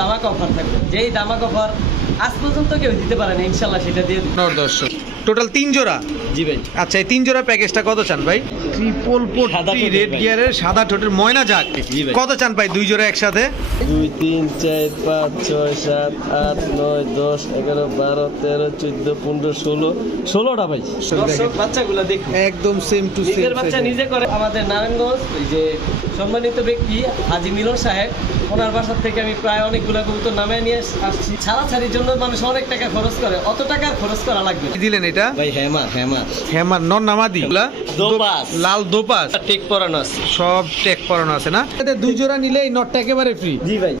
ধামাকা অফার থাকবে, যেই ধামাকা অফার আজ পর্যন্ত কেউ দিতে পারে না, ইনশাল্লাহ সেটা দিয়ে দিন। দর্শক টোটাল 3 জোড়া। জি ভাই। আচ্ছা, এই 3 জোড়া প্যাকেজটা কত চান ভাই? ট্রিপল পট্টি রেড গিয়ারের সাদা ঠোঁটের ময়না জাগ, কত চান ভাই 2 জোড়া একসাথে? 2 3 4 5 6 7 8 9 10 11 12 13 14 15 16 16টা ভাই। দর্শক বাচ্চাগুলো দেখুন, একদম সেম টু সেম। নিজের বাচ্চা নিজে করে। আমাদের নারায়ণগঞ্জ এই যে সম্মানিত ব্যক্তি হাজী মিলন সাহেব, ওনার বাসার থেকে আমি প্রায় অনেকগুলো কবুতর নামে নিয়ে আসছি। ছাড়াছাড়ির জন্য মানুষ অনেক টাকা খরচ করে, অত টাকা খরচ করা লাগবে না। দিলেন এটা ভাই হেমার নন নামাদি দোপাস, লাল দোপাস টেক পরানো আছে, সব টেক পরানো আছে না? এতে 2 জোড়া নিলে এই নটটা একেবারে ফ্রি। জি ভাই।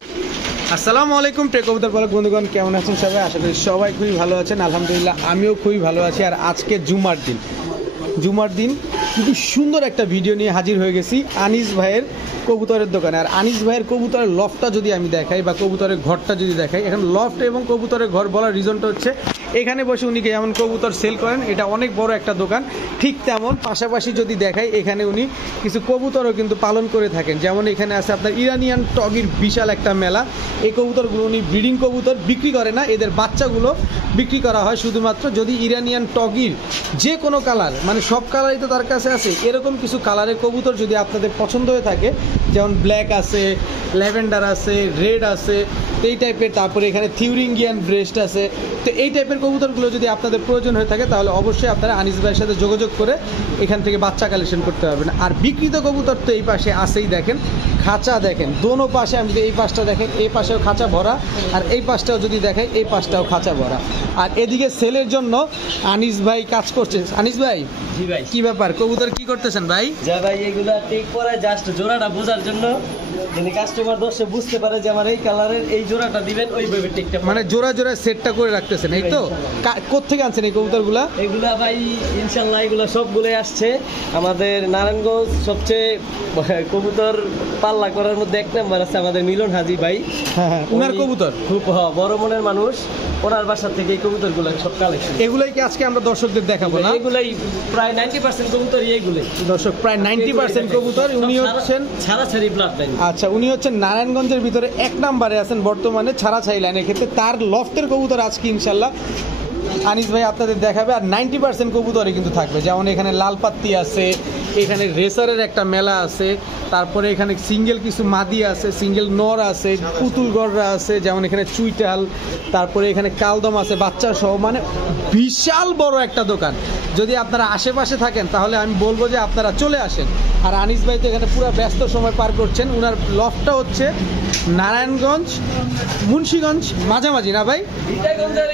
আসসালামু আলাইকুম প্রিয় কবুতর পালক বন্ধুগণ, কেমন আছেন সবাই? আশা করি সবাই খুবই ভালো আছেন। আলহামদুলিল্লাহ আমিও খুবই ভালো আছি। আর আজকে জুমার দিন খুবই সুন্দর একটা ভিডিও নিয়ে হাজির হয়ে গেছি আনিস ভাইয়ের কবুতরের দোকানে। আর আনিস ভাইয়ের কবুতরের লফটটা যদি আমি দেখাই বা কবুতরের ঘরটা যদি দেখাই, এখন লফট এবং কবুতরের ঘর বলার রিজনটা হচ্ছে এখানে বসে উনি যেমন কবুতর সেল করেন, এটা অনেক বড় একটা দোকান, ঠিক তেমন পাশাপাশি যদি দেখাই এখানে উনি কিছু কবুতরও কিন্তু পালন করে থাকেন। যেমন এখানে আছে আপনার ইরানিয়ান টগির বিশাল একটা মেলা। এই কবুতরগুলো উনি ব্রিডিং কবুতর বিক্রি করে না, এদের বাচ্চাগুলো বিক্রি করা হয় শুধুমাত্র যদি ইরানিয়ান টগির যে কোনো কালার, মানে সব কালারই তো তার কাছে আছে, এরকম কিছু কালারের কবুতর যদি আপনাদের পছন্দ হয়ে থাকে, যেমন ব্ল্যাক আছে, ল্যাভেন্ডার আছে, রেড আছে, এই টাইপের, তারপরে এখানে থিউরিঙ্গিয়ান ব্রেস্ট আছে, তো এই টাইপের কবুতরগুলো যদি আপনাদের প্রয়োজন হয়ে থাকে তাহলে অবশ্যই আপনারা আনিস ভাইয়ের সাথে যোগাযোগ করে এখান থেকে বাচ্চা কালেকশন করতে পারবেন। আর বিক্রিত কবুতর তো এই পাশে আসেই, দেখেন খাঁচা দেখেন দোনো পাশে। আমি যদি এই পাশটা দেখেন, এই পাশেও খাঁচা ভরা, আর এই পাশটাও যদি দেখাই এই পাশটাও খাঁচা ভরা। আর এদিকে সেলের জন্য আনিস ভাই কাজ করছে। আনিস ভাই, জি ভাই, কি ব্যাপার, কবুতর কি করতেছেন ভাই? যা ভাই এগুলা টেক পরে জাস্ট জোড়াটা বোঝার জন্য, যদি কাস্টমার দর্শক বুঝতে পারে যে আমার এই কালারের এই জোড়াটা দিবেন, ওইভাবে টেকটা মানে জোড়া সেটটা করে রাখতেছেন, এই তো? কোত্থেকে আনছেন এই কবুতরগুলা? এগুলা ভাই ইনশাল্লাহ এগুলা সবগুলোই আসছে আমাদের নারায়ণগঞ্জ। সবচেয়ে কবুতর পাল্লা করার মধ্যে 1 নাম্বার আছে আমাদের মিলন হাজি ভাই। হ্যাঁ, উনার কবুতর খুব বড় মনের মানুষ, ওনার বাসার থেকে এই কবুতরগুলো সব কালেকশন। এগুলাই কি আজকে আমরা দর্শকদের দেখাবো না? এগুলাই প্রায় 90% কবুতর এইগুলাই দর্শক, প্রায় 90% কবুতর। উনি হচ্ছেন ছাড়াছাড়ি ব্লাড লাইন। আচ্ছা, উনি হচ্ছেন নারায়ণগঞ্জের ভিতরে 1 নম্বরে আছেন বর্তমানে ছাড়াছাড়ি লাইনের ক্ষেত্রে। তার লফটের কবুতর আজকে ইনশাল্লাহ আনিস ভাই আপনাদের দেখাবে। আর 90% কবুতরই কিন্তু থাকবে, যেমন এখানে লালপাত্তি আছে, এখানে রেসারের একটা মেলা আছে, তারপরে এখানে সিঙ্গেল কিছু মাদি আছে, সিঙ্গেল নর আছে, পুতুলগড়রা আছে, যেমন এখানে চুইটাল, তারপরে এখানে কালদম আছে বাচ্চা সহ, মানে বিশাল বড় একটা দোকান। যদি আপনারা আশেপাশে থাকেন তাহলে আমি বলবো যে আপনারা চলে আসেন। আর আনিস ভাই তো এখানে পুরো ব্যস্ত সময় পার করছেন। উনার লফটটা হচ্ছে নারায়ণগঞ্জ মুন্সিগঞ্জ মাঝামাঝি, না ভাই?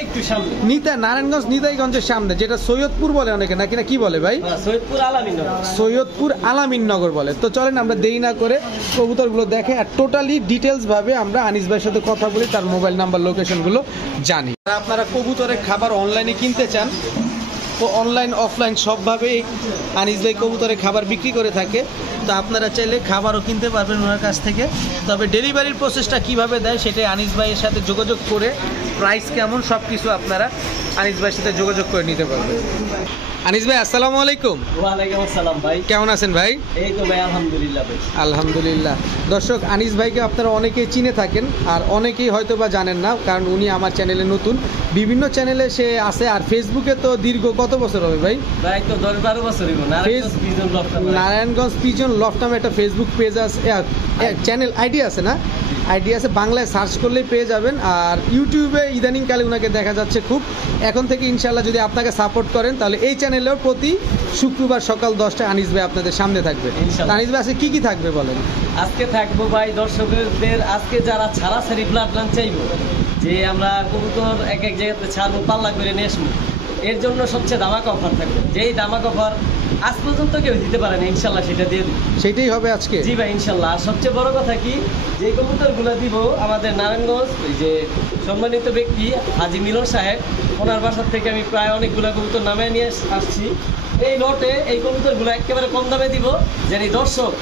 একটু সামনে নারায়ণগঞ্জ নিতাইগঞ্জের সামনে, যেটা সৈয়দপুর বলে অনেকে, নাকি না কি বলে ভাই? সৈয়দপুর আলামিননগর বলে। তো চলেন আমরা দেরি না করে কবুতরগুলো দেখে আর টোটালি ডিটেলস ভাবে আমরা আনিস ভাইয়ের সাথে কথা বলি, তার মোবাইল নাম্বার লোকেশনগুলো জানি। আপনারা কবুতরের খাবার অনলাইনে কিনতে চান তো অনলাইন অফলাইন সবভাবেই আনিস ভাই কবুতরের খাবার বিক্রি করে থাকে। তো আপনারা চাইলে খাবারও কিনতে পারবেন ওনার কাছ থেকে। তবে ডেলিভারির প্রসেসটা কিভাবে দেয় সেটাই আনিস ভাইয়ের সাথে যোগাযোগ করে, প্রাইস কেমন সব কিছু আপনারা আনিস ভাইয়ের সাথে যোগাযোগ করে নিতে পারবেন। আনিস ভাই আসসালামু আলাইকুম। ওয়ালাইকুম আসসালাম ভাই, কেমন আছেন ভাই? এই তো ভাই আলহামদুলিল্লাহ ভাই। আলহামদুলিল্লাহ। দর্শক, আনিস ভাইকে আপনারা অনেকেই চিনে থাকেন আর অনেকেই হয়তো বা জানেন না, কারণ উনি আমার চ্যানেলে নতুন, বিভিন্ন চ্যানেলে সে আছে। আর ফেসবুকে তো দীর্ঘ কত বছর হবে ভাই? ভাই তো 10-12 বছর হইব। নারায়ণগঞ্জ পিজন লফট নামে একটা ফেসবুক পেজ আছে, চ্যানেল আইডি আছে না? আইডি আছে, বাংলায় সার্চ করলেই পেয়ে যাবেন। আর ইউটিউবে ইদানিংকালে ওনাকে দেখা যাচ্ছে খুব। এখন থেকে ইনশাল্লাহ যদি আপনাকে সাপোর্ট করেন তাহলে এই চ্যানেলেও প্রতি শুক্রবার সকাল 10টায় আনিস ভাই আপনাদের সামনে থাকবে। আনিস ভাই আজকে কি থাকবে বলেন? আজকে থাকবো ভাই দর্শকদের, আজকে যারা ছাড়াছাড়ি ব্লাড লাইন চাইবো, যে আমরা কবুতর এক জায়গাতে ছাড়বো, পাল্লা করে নিয়ে আসবো, এর জন্য সবচেয়ে ধামাকা অফার থাকবে, যেই ধামাকা অফার আজ পর্যন্ত কেউ দিতে পারে না, ইনশাল্লাহ সেটা দিয়ে দিন। সেটাই হবে আজকে। জি ভাই ইনশাল্লাহ। আর সবচেয়ে বড় কথা কি, যে কবুতরগুলো দিব আমাদের নারায়ণগঞ্জ এই যে সম্মানিত ব্যক্তি হাজী মিলন সাহেব, ওনার বাসার থেকে আমি প্রায় অনেকগুলো কবুতর নামে নিয়ে আসছি। এই লটে এই কবুতরগুলো একেবারে কম দামে দিব, যেন দর্শক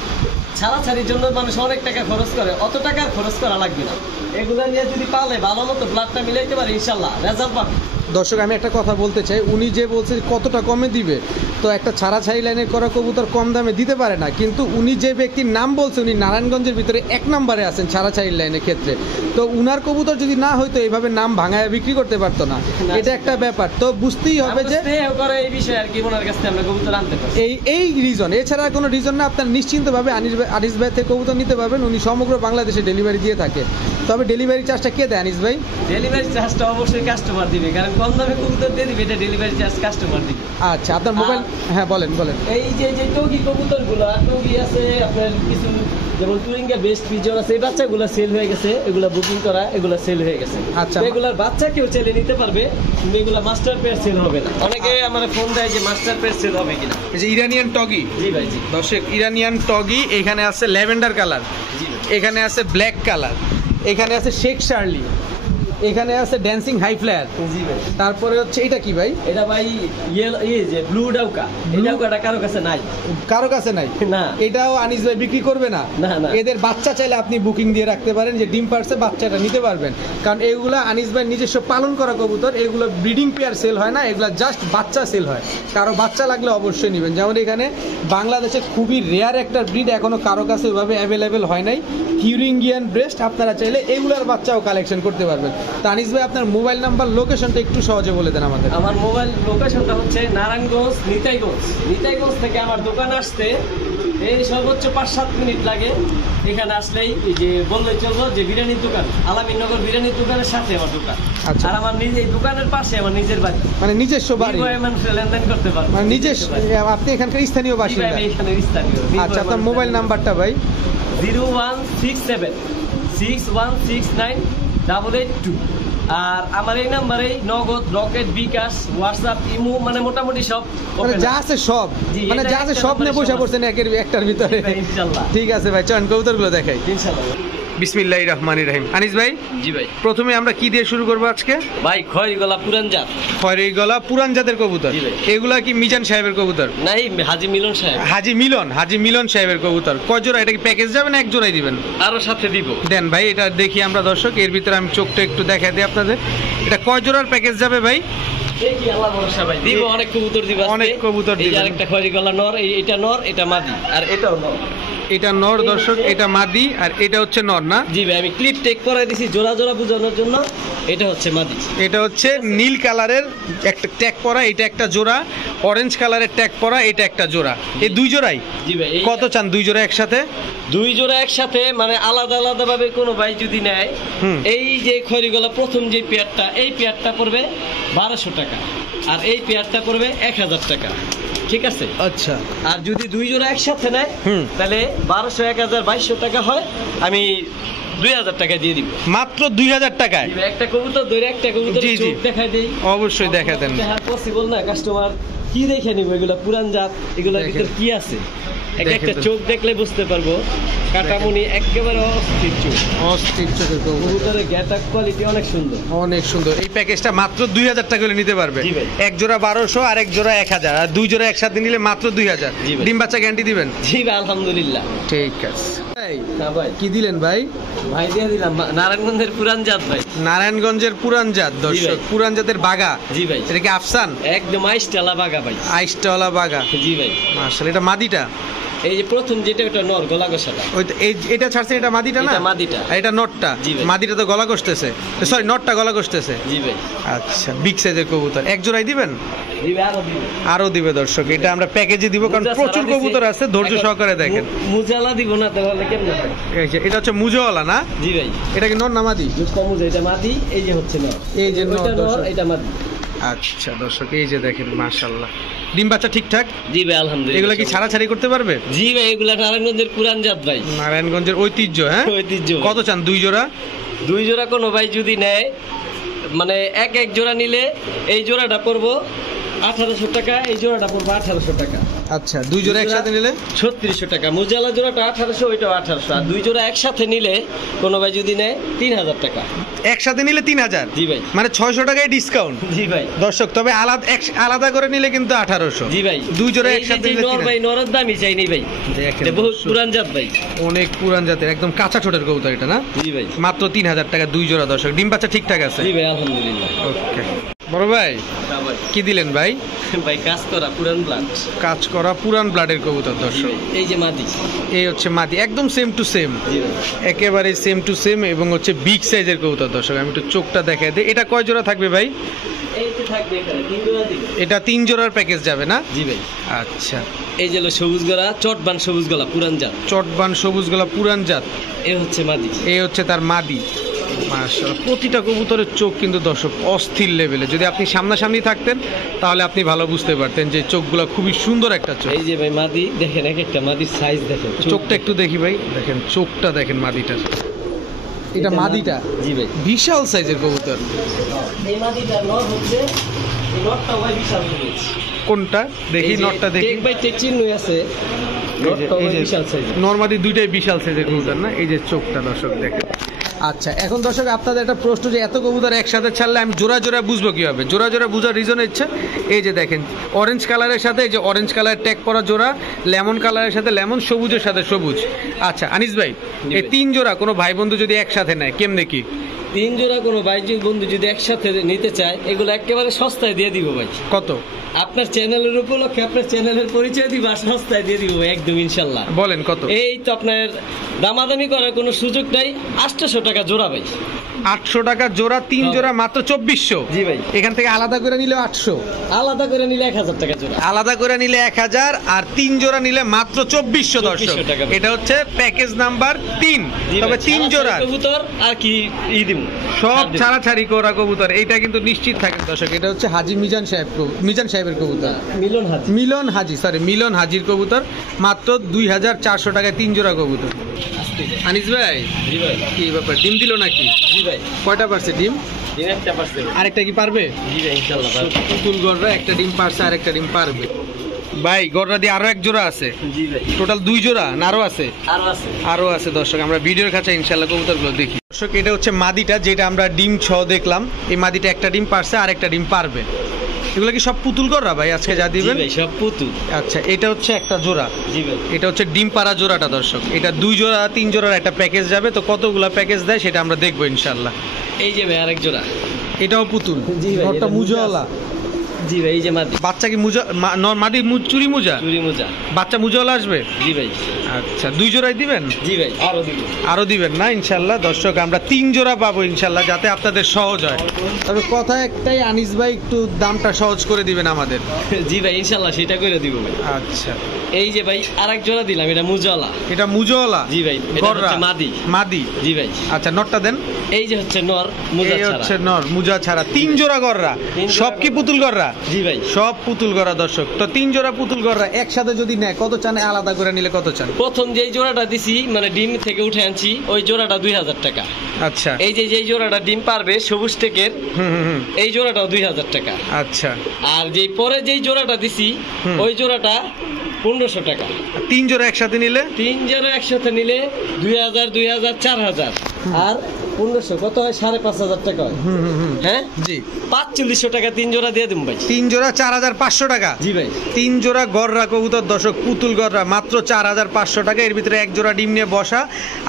ছাড়াছাড়ির জন্য মানুষ অনেক টাকা খরচ করে, অত টাকার খরচ করা লাগবে না। এগুলো নিয়ে যদি পালে ভালো মতো ব্লাডটা মিলাইতে পারে, ইনশাল্লাহ রেজাল্ট পাবে। দর্শক আমি একটা কথা বলতে চাই, উনি যে বলছে কতটা কমে দিবে, তো একটা ছাড়াছাড়ি লাইনের করা কবুতর কম দামে দিতে পারে না, কিন্তু উনি যে ব্যক্তির নাম বলছে উনি নারায়ণগঞ্জের ভিতরে 1 নম্বরে আছেন ছাড়াছাড়ি লাইনের ক্ষেত্রে। তো উনার কবুতর যদি না হয়তো এইভাবে নাম ভাঙায় বিক্রি করতে পারতো না, এটা একটা ব্যাপার। তো বুঝতেই হবে যে এই বিষয়ে আর কি ওনার কাছ থেকে আমরা কবুতর আনতে পারি, এই রিজন, এছাড়া কোনো রিজন না। আপনার নিশ্চিন্তভাবে আনিস ভাই থেকে কবুতর নিতে পারবেন, উনি সমগ্র বাংলাদেশে ডেলিভারি দিয়ে থাকে। তবে ডেলিভারি চার্জটা কে দেয় আনিস ভাই? ডেলিভারি চার্জটা অবশ্যই কাস্টমার দিবে, কারণ কম দামে কবুতর দিয়ে দিবে, এটা ডেলিভারি চার্জ কাস্টমার দিবে। আচ্ছা, আপনার মোবাইল, হ্যাঁ বলেন। এই যে টগি কবুতরগুলো, টগি আছে আপনার কিছু, যেমন টুরিঙ্গা বেস্ট পিজন আছে, এই বাচ্চাগুলো সেল হয়ে গেছে, এগুলা বুকিং করা, এগুলা সেল হয়ে গেছে। আচ্ছা, এগুলার বাচ্চা কেউ চাইলে নিতে পারবে, কিন্তু এগুলা মাস্টার পেয়ার সেল হবে না। অনেকে আমার ফোন দেয় যে মাস্টার পেয়ার সেল হবে কিনা। এই যে ইরানিয়ান টগি, জি ভাই, জি দর্শক, ইরানিয়ান টগি, এখানে আছে ল্যাভেন্ডার কালার, জি ভাই, এখানে আছে ব্ল্যাক কালার, এখানে আছে শেখ শার্লি, এখানে আছে ড্যান্সিং হাই ফ্লায়ার, জি ভাই। তারপরে হচ্ছে এটা কি ভাই? এটা ভাই ইয়েলো, এই যে ব্লু ডাউকা, এই ডাউকাটা কারো কাছে নাই, কারো কাছে নাই না। এটাও আনিস ভাই বিক্রি করবে না? না, না। এদের বাচ্চা চাইলে আপনি বুকিং দিয়ে রাখতে পারেন, যে ডিম পারছে বাচ্চাটা নিতে পারবেন, কারণ এগুলা আনিস ভাই নিজস্ব পালন করা কবুতর, এগুলো ব্রিডিং পেয়ার সেল হয় না, এগুলা জাস্ট বাচ্চা সেল হয়। কারো বাচ্চা লাগলে অবশ্যই নেবেন। যেমন এখানে বাংলাদেশে খুবই রেয়ার একটা ব্রিড, এখনো কারো কাছে ওইভাবে অ্যাভেলেবেল হয় নাই, হিউরিঙ্গিয়ান ব্রেস্ট। আপনারা চাইলে এগুলার বাচ্চাও কালেকশন করতে পারবেন। তো আনিস ভাই আপনার মোবাইল নাম্বার, লোকেশনটা একটু সহজে বলে দেন আমাদের। আমার মোবাইল লোকেশনটা হচ্ছে নারায়ণগঞ্জ নিতাইগঞ্জ। নিতাইগঞ্জ থেকে আমার দোকান আসতে এই সর্বোচ্চ 5-7 মিনিট লাগে। এখানে আসলেই এই যে বললেই চলবো যে বিরিয়ানির দোকান, আলামিননগর বিরিয়ানির দোকানের সাথে আমার দোকান। আচ্ছা। আর আমার নিজে এই দোকানের পাশে আমার নিজের বাড়ি, মানে নিজস্ব বাড়ি, মানুষের লেনদেন করতে পারবো, মানে নিজস্ব, আপনি এখানকার স্থানীয় বাসিন্দা? আমি এখানে স্থানীয়। আচ্ছা, আপনার মোবাইল নাম্বারটা ভাই? 0167-6169-882। আর আমার এই নাম্বারে নগদ, রকেট, বিকাশ, হোয়াটসঅ্যাপ, ইমো, মানে মোটামুটি সব মানে যা আছে সব, জি, মানে এটা যা আছে একটা সব নিয়ে নাম্বারে বসে পড়ছেন একটার ভিতরে। ইনশাআল্লাহ। ঠিক আছে ভাই, চল কবুতরগুলো দেখাই। ইনশাআল্লাহ। বিসমিল্লাহির রহমানির রহিম। আনিস ভাই, জি ভাই। প্রথমে আমরা কি দিয়ে শুরু করবো আজকে? ভাই খয়রি গলা পুরান জাত। খয়রি গলা পুরান জাতের কবুতর। জি ভাই। এগুলা কি মিজান সাহেবের কবুতর? নাই, হাজি মিলন সাহেব। হাজি মিলন সাহেবের কবুতর। কয় জোড়া? এটা কি প্যাকেজ যাবে না এক জোড়াই দিবেন? আরো সাথে দিব। দেন ভাই, এটা দেখি আমরা দর্শক, এর ভিতরে আমি চোখটা একটু দেখা দিই আপনাদের। এটা কয় জোড়ার প্যাকেজ যাবে ভাই? দেখি আল্লাহ ভরসা ভাই, দিব অনেক কবুতর দিব আজকে। অনেক কবুতর এই যে দিবেন। আরেকটা খয়রি গলা নর, এটা নর, এটা মাদি, আর এটাও নর। এটা নর দর্শক, এটা মাদি, আর এটা হচ্ছে নর না? জি ভাই, আমি ক্লিপ টেক করে দিছি জোড়া জোড়া বোঝানোর জন্য। এটা হচ্ছে মাদি, এটা হচ্ছে নীল কালারের একটা ট্যাগ পরা, এটা একটা জোড়া। অরেঞ্জ কালারের ট্যাগ পরা, এটা একটা জোড়া। এই দুই জোড়াই জি ভাই। কত চান দুই জোড়া একসাথে? দুই জোড়া একসাথে মানে আলাদা আলাদা ভাবে কোনো ভাই যদি নেয়, এই যে খয়রিগলা প্রথম যে পেয়ারটা, এই পেয়ারটা পড়বে 1200 টাকা, আর এই পেয়ারটা পড়বে 1000 টাকা। ঠিক আছে? আচ্ছা। আর যদি দুই জোড়া একসাথে নেয় তাহলে 1200, 1000, 2200 টাকা হয়। আমি 2000 টাকা দিয়ে দিব, মাত্র 2000 টাকায়। একটা কবুতর ধরে একটা কবুতর জি, জি। চোখ দেখাই দেই। অবশ্যই দেখা দেন। পসিবল না, কাস্টমার কি দেখে নিব? এগুলা পুরান জাত, এগুলোর ভিতর কি আছে? একটা চোখ দেখলে বুঝতে পারবো। কাটামুনি একেবারে অস্থির চোখ, অস্থির চোখের কবুতরের গ্যাটাক কোয়ালিটি অনেক সুন্দর, অনেক সুন্দর। এই প্যাকেজটা মাত্র 2000 টাকা হলে নিতে পারবে। জি ভাই। এক জোড়া 1200 আর এক জোড়া 1000, আর দুই জোড়া একসাথে নিলে মাত্র 2000। জি ভাই। ডিম বাচ্চা গ্যারান্টি দিবেন? জি ভাই, আলহামদুলিল্লাহ। ঠিক আছে। না ভাই, কি দিলেন ভাই? ভাই দিয়ে দিলাম নারায়ণগঞ্জের পুরান জাত ভাই। নারায়ণগঞ্জের পুরান জাত দর্শক, পুরান জাতের বাগা। জি ভাই। এটা কি আফসান? একদম আইসটালা বাগা ভাই, আইসটাওয়ালা বাগা। জি ভাই। মাশাআল্লাহ। এটা মাদিটা? এই যে প্রথম যেটা, ওটা নর, গলা গোসাটা। ওই তো এটা ছাড়ছে, এটা মাদিটা না? এটা মাদিটা। আর এটা নটটা? জি ভাই। মাদিটা তো গলা কষতেছে, সরি নটটা গলা কষতেছে। জি ভাই। আচ্ছা, বিগ সাইজের কবুতর। এক জোড়াই দিবেন? জি ভাই, আরো দিব। আরো দিবে দর্শক, এটা আমরা প্যাকেজে দিব, কারণ প্রচুর কবুতর আছে। ধৈর্য সহকারে দেখেন। মুজালা দিব না তাহলে কেমন হয়? এই যে এটা হচ্ছে মুজওয়ালা না? জি ভাই। এটা কি নর না মাদি? মুজা, এটা মাদি, এই যে হচ্ছে নর, এই যে নর ওইটা নর, দর্শক। এটা মাদি। আচ্ছা দর্শক, এই যে দেখেন মাশাআল্লাহ, ডিম বাচ্চা ঠিকঠাক? জি ভাই, আলহামদুলিল্লাহ। এগুলা কি ছাড়াছাড়ি করতে পারবে? জি ভাই, এগুলা নারায়ণগঞ্জের পুরান জাত ভাই, নারায়ণগঞ্জের ঐতিহ্য। হ্যাঁ, ঐতিহ্য। কত চান দুই জোড়া? দুই জোড়া কোনো ভাই যদি নেয়, মানে এক জোড়া নিলে এই জোড়াটা পড়বো 1800 টাকা, এই জোড়াটা পড়বো 1800 টাকা। আচ্ছা, দুই জোড়া একসাথে নিলে 3600 টাকা। মুজালা জোড়াটা 1800, ওইটাও 1800। আর দুই জোড়া একসাথে নিলে কোনো ভাই যদি নেয় 3000 টাকা। একসাথে নিলে 3000? জি ভাই। মানে 600 টাকায় ডিসকাউন্ট। জি ভাই। দর্শক, তবে আলাদা করে নিলে কিন্তু 1800। জি ভাই। দুই জোড়া এই যে একসাথে নিলে নর 3000। ভাই, নরের দামই চাইনি ভাই, দেখেন এটা বহুত দর্শক, পুরান জাত ভাই, অনেক পুরান জাতের, একদম কাঁচা ঠোঁটের কবুতর এটা না? জি ভাই। মাত্র 3000 টাকা দুই জোড়া দর্শক। ডিম বাচ্চা ঠিকঠাক আছে? জি ভাই, আলহামদুলিল্লাহ। ওকে। বড় ভাই হ্যাঁ ভাই। কি দিলেন ভাই? ভাই কাজ করা পুরান ব্লাড। কাজ করা পুরান ব্লাডের কবুতর দর্শক। এই যে মাদি। এই হচ্ছে মাদি, একদম সেম টু সেম, জি ভাই। একেবারে সেম টু সেম এবং হচ্ছে বিগ সাইজের কবুতর দর্শক। আমি একটু চোখটা দেখাই দিই। এটা কয় জোড়া থাকবে ভাই? এই যে থাকবে এখানে 3 জোড়া দিবে। এটা 3 জোড়ার প্যাকেজ যাবে না? জি ভাই। আচ্ছা, এই যে হলো সবুজ গলা, চটবান সবুজ গলা পুরান জাত। চটবান সবুজ গলা পুরান জাত। এই হচ্ছে মাদি। এই হচ্ছে তার মাদি। মাশাআল্লাহ, প্রতিটা কবুতরের চোখ কিন্তু দর্শক অস্থির লেভেলে। যদি আপনি সামনাসামনি থাকতেন তাহলে আপনি ভালো বুঝতে পারতেন যে চোখগুলো খুবই সুন্দর একটা চোখ। এই যে ভাই মাদি দেখেন, এক একটা মাদির সাইজ দেখেন। চোখটা একটু দেখি ভাই, দেখেন চোখটা দেখেন মাদিটার। এটা মাদিটা জি ভাই, বিশাল সাইজের কবুতর। এই মাদিটার নর হচ্ছে, এই নরটা ভাই বিশাল সাইজ। কোনটা দেখি? নটটা দেখি। টেক বাই টেক চিহ্নই আছে। নরটা এই যে বিশাল সাইজ। নরমাদি দুইটাই বিশাল সাইজের কবুতর না? এই যে চোখটা দর্শক দেখেন। আচ্ছা, এখন দর্শক আপনাদের একটা প্রশ্ন, যে এত কবুতর একসাথে ছাড়লে আমি জোড়া জোড়া বুঝবো কিভাবে? জোড়া জোড়া বুঝার রিজন হচ্ছে এই যে দেখেন অরেঞ্জ কালারের সাথে এই যে অরেঞ্জ কালার ট্যাগ করা জোড়া, লেমন কালারের সাথে লেমন, সবুজের সাথে সবুজ। আচ্ছা আনিস ভাই, এই 3 জোড়া কোনো ভাই বন্ধু যদি একসাথে নেয় কেমনে কি? 3 জোড়া কোনো ভাই বন্ধু যদি একসাথে নিতে চায়, এগুলো একেবারে সস্তায় দিয়ে দিব ভাই। কত? আপনার চ্যানেলের উপলক্ষে আপনার চ্যানেলের পরিচয় দিব, আর সস্তায় দিয়ে দিব ভাই একদম ইনশাল্লাহ। বলেন কত? এই তো আপনার দামাদামি করার কোনো সুযোগ নাই, 800 টাকা জোড়া ভাই। 800 টাকা জোড়া, 3 জোড়া মাত্র 2400। জি ভাই। এখান থেকে আলাদা করে নিলে 800, আলাদা করে নিলে 1000 টাকা জোড়া। আলাদা করে নিলে 1000, আর 3 জোড়া নিলে মাত্র 2400 দর্শক। 2400 টাকা। এটা হচ্ছে প্যাকেজ নাম্বার 3। তবে 3 জোড়া কবুতর আর কি ই দিব, সব ছাড়াছাড়ি করা কবুতর। এইটা কিন্তু নিশ্চিত থাকেন দর্শক, এটা হচ্ছে হাজি মিজান সাহেবের কবুতর। মিলন হাজির কবুতর, মাত্র 2400 টাকায় 3 জোড়া কবুতর। আনিস ভাই, জি ভাই। কি ব্যাপার, ডিম দিল নাকি? জি ভাই। কয়টা পারছে ডিম? দিন একটা পারছে। আরেকটা কি পারবে? জি ভাই ইনশাআল্লাহ পারবে। পুতুল গড়রা একটা ডিম পারছে, আরেকটা ডিম পারবে। ভাই গড়রা দিয়ে আরো 1 জোড়া আছে। জি ভাই। টোটাল 2 জোড়া না আরো আছে? আরো আছে। আরো আছে দর্শক, আমরা ভিডিওর কাছে ইনশাআল্লাহ কবুতরগুলো দেখি। দর্শক এটা হচ্ছে মাদিটা, যেটা আমরা ডিম সহ দেখলাম। এই মাদিটা একটা ডিম পারছে, আর একটা ডিম পারবে। এগুলো কি সব পুতুল গড়রা ভাই আজকে যা দিবেন? জি ভাই সব পুতুল। আচ্ছা, এটা হচ্ছে একটা জোড়া। জি ভাই। এটা হচ্ছে ডিম পাড়া জোড়াটা দর্শক। এটা 2 জোড়া 3 জোড়ার একটা প্যাকেজ যাবে। তো কতগুলা প্যাকেজ দেয় সেটা আমরা দেখবো ইনশাআল্লাহ। এই যে ভাই আরেক জোড়া। এটাও পুতুল। জি ভাই, নটটা এটা মুজাওয়ালা। জি ভাই, এই যে মাদি। বাচ্চা কি মাদি চুরি মুজা? চুরি মোজা। বাচ্চা মুজাওয়ালা আসবে? জি ভাই। আচ্ছা, 2 জোড়াই দিবেন? জি ভাই আরো দিব। আরো দিবেন না? ইনশাল্লাহ দর্শক আমরা 3 জোড়া পাবো ইনশাল্লাহ, যাতে আপনাদের সহজ হয়। তবে কথা একটাই, আনিস ভাই একটু দামটা সহজ করে দিবেন আমাদের। জি ভাই ইনশাআল্লাহ সেটা করে দিব ভাই। আচ্ছা, এই যে ভাই আরেক জোড়া দিলাম, এটা মুজাওয়ালা। এটা মুজাওয়ালা? জি ভাই। এটা গড়রা হচ্ছে মাদি। মাদি। জি ভাই। আচ্ছা, নটটা দেন। এই যে হচ্ছে নর, মুজা এই ছাড়া। হচ্ছে নর, মুজা ছাড়া। 3 জোড়া গড়রা। 3 জোড়া সব কি পুতুল গড়রা? জি ভাই। সব পুতুল গড়া দর্শক। তো 3 জোড়া পুতুল গড়রা একসাথে যদি নেয় কত চান? আলাদা করে নিলে কত চান? প্রথম যেই জোড়াটা দিছি, মানে ডিম থেকে উঠে আনছি, ওই জোড়াটা 2000 টাকা। আচ্ছা। এই যে যেই জোড়াটা ডিম পারবে সবুজ টেকের, হুম। এই জোড়াটাও 2000 টাকা। আচ্ছা। আর যেই পরে যেই জোড়াটা দিছি, ওই জোড়াটা 1500 টাকা। 3 জোড়া একসাথে নিলে? 3 জোড়া একসাথে নিলে 2000, 2000, 4000 আর 1500 কত হয়? 5500 টাকা হয়। হ্যাঁ জি। 4500 টাকা 3 জোড়া দিয়ে দিন ভাই। 3 জোড়া 4500 টাকা। জি ভাই। 3 জোড়া গড়রা কবুতর দর্শক, পুতুল গড়রা, মাত্র 4500 টাকা। এর ভিতরে 1 জোড়া ডিম নিয়ে বসা,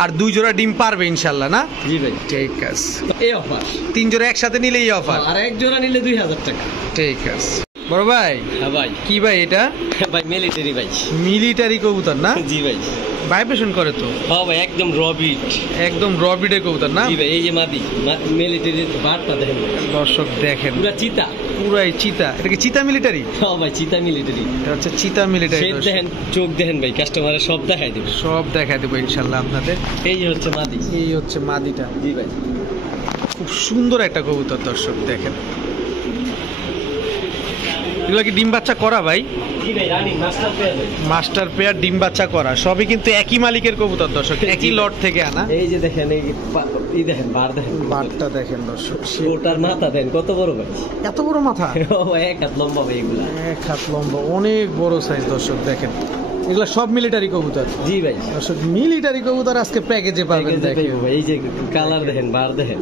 আর 2 জোড়া ডিম পারবে ইনশাল্লাহ না? জি ভাই। ঠিক আছে, এই অফার। 3 জোড়া একসাথে নিলে এই অফার। আর 1 জোড়া নিলে 2000 টাকা। ঠিক আছে বড় ভাই। হ্যাঁ ভাই। কি ভাই এটা? ভাই মিলিটারি ভাই। মিলিটারি কবুতর না? জি ভাই। ভাইব্রেশন করে তো? হ্যাঁ ভাই, একদম রবিট। একদম রবিডের কবুতর না? জি ভাই। এই যে মাদি, মিলিটারির বারটা দেখেন দর্শক দেখেন, পুরো চিতা। পুরাই চিতা। এটা কি চিতা মিলিটারি? হ্যাঁ ভাই, চিতা মিলিটারি। এটা হচ্ছে চিতা মিলিটারি। শেড দেখেন, চোখ দেখেন ভাই, কাস্টমারের সব দেখাই দেবে। সব দেখাই দেবো ইনশাল্লাহ আপনাদের। এই যে হচ্ছে মাদি। এই হচ্ছে মাদিটা। জি ভাই। খুব সুন্দর একটা কবুতর দর্শক দেখেন। এগুলো কি ডিম বাচ্চা করা ভাই? জি ভাই, রানী মাস্টার পেয়ার। মাস্টার পেয়ার, ডিম বাচ্চা করা, সবই কিন্তু একই মালিকের কবুতর দর্শক, একই লট থেকে আনা। এই যে দেখেন, এই দেখেন বার দেখেন, বারটা দেখেন দর্শক, ওটার মাথা দেন কত বড় ভাই। এত বড় মাথা। ও ভাই, 1 হাত লম্বা ভাই এগুলা। 1 হাত লম্বা, অনেক বড় সাইজ দর্শক দেখেন। এগুলা সব মিলিটারি কবুতর। জি ভাই। দর্শক মিলিটারি কবুতর আজকে প্যাকেজে পাবেন দেখেন। এই যে কালার দেখেন, বার দেখেন।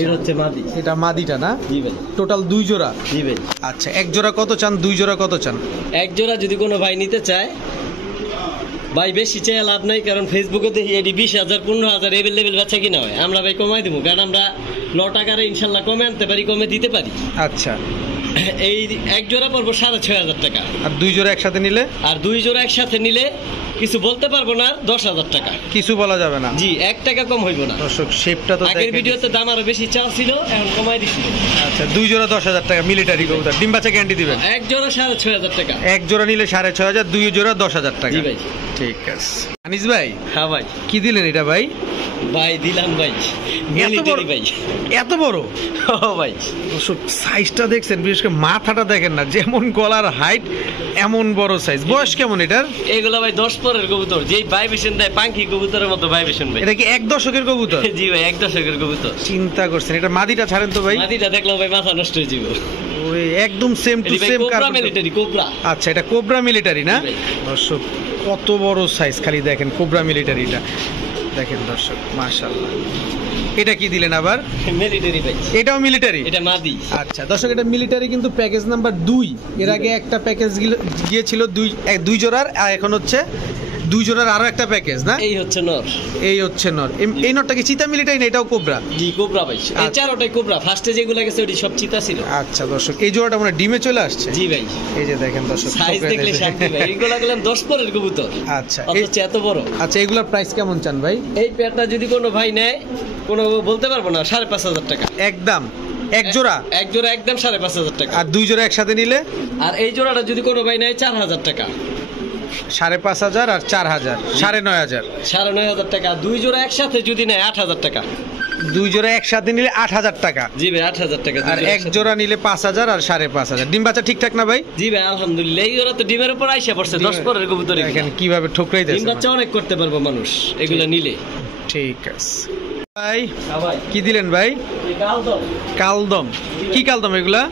এর হচ্ছে মাদি। এটা মাদিটা না? জি ভাই। টোটাল 2 জোড়া? জি ভাই। আচ্ছা, 1 জোড়া কত চান? 2 জোড়া কত চান? 1 জোড়া যদি কোনো ভাই নিতে চায়, ভাই বেশি চেয়ে লাভ নাই, কারণ ফেসবুকে দেখি এটি 20,000 15,000 এভেলেবেল বাচ্চা কিনা হয়। আমরা ভাই কমাই দেবো, কারণ আমরা ল টাকারে ইনশাল্লাহ কমে আনতে পারি, কমে দিতে পারি। আচ্ছা, এই এক জোড়া পড়বো 6,500 টাকা। আর 2 জোড়া একসাথে নিলে? আর 2 জোড়া একসাথে নিলে কিছু বলতে পারবো না, 10,000 টাকা। কিছু বলা যাবে না? জি, 1 টাকা কম হইব না। দর্শক শেপটা তো আগের ভিডিওতে দাম আরো বেশি চাল ছিল, এখন কমাই দিচ্ছি। আচ্ছা, 2 জোড়া 10,000 টাকা মিলিটারি কবুতর, ডিম বাচ্চা গ্যারান্টি দিবেন? এক জোড়া 6,500 টাকা। এক জোড়া নিলে 6,500, 2 জোড়া 10,000 টাকা। জি ভাই। ঠিক আছে। আনিস ভাই, হ্যাঁ ভাই। কি দিলেন এটা ভাই? ভাই দিলাম ভাই, মিলিটারি ভাই। এত বড়? ও ভাই, দর্শক সাইজটা দেখছেন, বিশেষ করে মাথাটা দেখেন না, যেমন গলার হাইট এমন বড় সাইজ। বয়স কেমন এটার? এগুলো ভাই 10 পরের কবুতর, যেই ভাইব্রেশন দেয় পাঙ্কি কবুতরের মতো ভাইব্রেশন ভাই। এটা কি 1 দশকের কবুতর? জি ভাই, 1 দশকের কবুতর। চিন্তা করছেন, এটা মাদিটা ছাড়েন তো ভাই। মাদিটা দেখলাম ভাই মাথা নষ্ট হয়ে যাবে। ওই একদম same to same cobra military, cobra. আচ্ছা, এটা কোবরা মিলিটারি না? দর্শক কত বড় সাইজ, খালি দেখেন কোবরা মিলিটারিটা দেখেন দর্শক, মাশাআল্লাহ। এটা কি দিলেন আবার? মিলিটারি ভাই। এটাও মিলিটারি? এটা মাদি। আচ্ছা দর্শক, এটা মিলিটারি কিন্তু প্যাকেজ নাম্বার 2। এর আগে একটা প্যাকেজ গিয়েছিল 2 জোড়ার, আর এখন হচ্ছে 2 জোড়ার আরো একটা প্যাকেজ না? এই হচ্ছে নর। এই হচ্ছে নর। এই নরটা কি চিতা মিলিটারি না এটাও কোবরা? জি, কোবরা ভাই। এই চারটাই কোবরা, ফার্স্টে যেগুলো গেছে ওটি সব চিতা ছিল। আচ্ছা দর্শক, এই জোড়াটা মানে ডিমে চলে আসছে? জি ভাই। এই যে দেখেন দর্শক, সাইজ দেখলে শান্তি ভাই। এগুলা গেলাম 10 পরের কবুতর। আচ্ছা, অথচ এত বড়। আচ্ছা, এগুলোর প্রাইস কেমন চান ভাই? এই পেয়ারটা যদি কোনো ভাই নেয়, কোনো বলতে পারবো না, 5,500 টাকা একদম। এক জোড়া? এক জোড়া একদম 5,500 টাকা। আর 2 জোড়া একসাথে নিলে? আর এই জোড়াটা যদি কোনো ভাই নেয় 4,000 টাকা। 5,500 আর 4,000, 9,500। 9,500 টাকা। 2 জোড়া একসাথে যদি নেয় 8,000 টাকা। 2 জোড়া একসাথে নিলে 8,000 টাকা? জি ভাই, 8,000 টাকা। আর এক জোড়া নিলে 5,000 আর 5,500। ডিম বাচ্চা ঠিকঠাক না ভাই? জি ভাই, আলহামদুলিল্লাহ। এই জোড়া তো ডিমের উপর আইসা পড়ছে, 10 পরের কবুতর। দেখেন কিভাবে ঠোকরাইতেছে। ডিম বাচ্চা অনেক করতে পারবো মানুষ এগুলা নিলে। ঠিক আছে ভাই। ভাই কি দিলেন ভাই? কালদম। কালদম? কি কালদম এগুলা?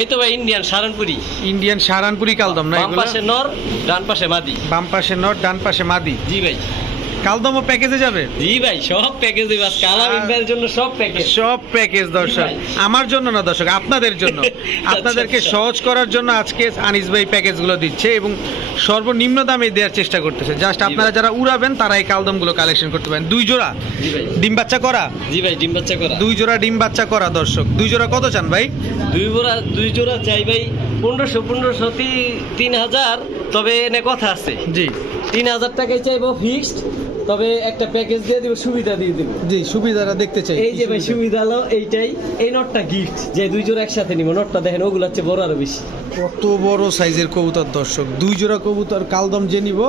এই তো ভাই ইন্ডিয়ান সারানপুরি। ইন্ডিয়ান সারানপুরি কালদম না বাম এগুলা? পাশে নর, ডান পাশে মাদি। বাম পাশে নর, ডান পাশে মাদি। জি ভাই। কালদমও প্যাকেজে যাবে? জি ভাই, সব প্যাকেজে। বাস কালার ইনভাইয়ের জন্য সব প্যাকেজ। সব প্যাকেজ দর্শক, আমার জন্য না দর্শক, আপনাদের জন্য। আপনাদেরকে সহজ করার জন্য আজকে আনিস ভাই প্যাকেজগুলো দিচ্ছে এবং সর্বনিম্ন দামে দেওয়ার চেষ্টা করতেছে। জাস্ট আপনারা যারা উড়াবেন তারা এই কালদমগুলো কালেকশন করতে পারেন। 2 জোড়া জি ভাই। ডিম বাচ্চা করা? জি ভাই, ডিম বাচ্চা করা। 2 জোড়া ডিম বাচ্চা করা দর্শক। 2 জোড়া কত চান ভাই? 2 জোড়া চাই ভাই 1500 3,000। তবে এনে কথা আছে। জি, 3,000 টাকায় চাইবো ফিক্সড। তবে একটা প্যাকেজ দিয়ে দিব, সুবিধা দিয়ে দিব। জি, সুবিধাটা দেখতে চাই। এই যে ভাই সুবিধা হলো এইটাই, এই নটটা গিফট, যে 2 জোড়া একসাথে নিব। নটটা দেখেন ওগুলো হচ্ছে বড় আরো বেশি। কত বড় সাইজের কবুতর দর্শক। 2 জোড়া কবুতর কালদম যে নিব,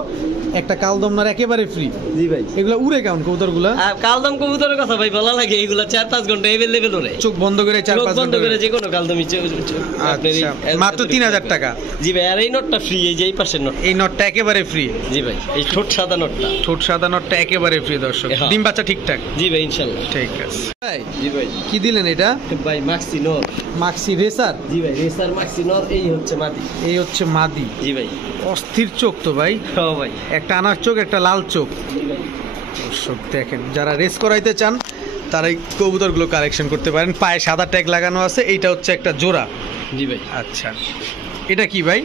একটা কালদম না একেবারে ফ্রি। জি ভাই। এগুলা উড়ে কেমন কবুতরগুলা? আর কালদম কবুতরের কথা ভাই বলা লাগে, এগুলা 4-5 ঘন্টা এভেলেবেল ওরে। চোখ বন্ধ করে 4-5 বন্ধ করে যে কোনো কালদমই আচ্ছা, মাত্র 3,000 টাকা? জি ভাই। আর এই নটটা ফ্রি, এই যে এই পাশের নট। এই নটটা একেবারে ফ্রি? জি ভাই। এই ঠোঁট সাদা নটটা। ঠোঁট সাদা নটটা একেবারে ফ্রি দর্শক। ডিম বাচ্চা ঠিকঠাক? জি ভাই, ইনশাআল্লাহ। ঠিক আছে ভাই। জি ভাই। কি দিলেন এটা? ভাই মাক্সি নর। মাক্সি রেসার? জি ভাই, রেসার মাক্সি নর। এই হচ্ছে মাদি। এই হচ্ছে মাদি। জি ভাই। অস্থির চোখ তো ভাই। হ্যাঁ ভাই। একটা আনার চোখ, একটা লাল চোখ। জি ভাই। দর্শক দেখেন, যারা রেস করাইতে চান তারা এই কবুতরগুলো কালেকশন করতে পারেন। পায়ে সাদা ট্যাগ লাগানো আছে। এইটা হচ্ছে একটা জোড়া। জি ভাই। আচ্ছা, এটা কি ভাই?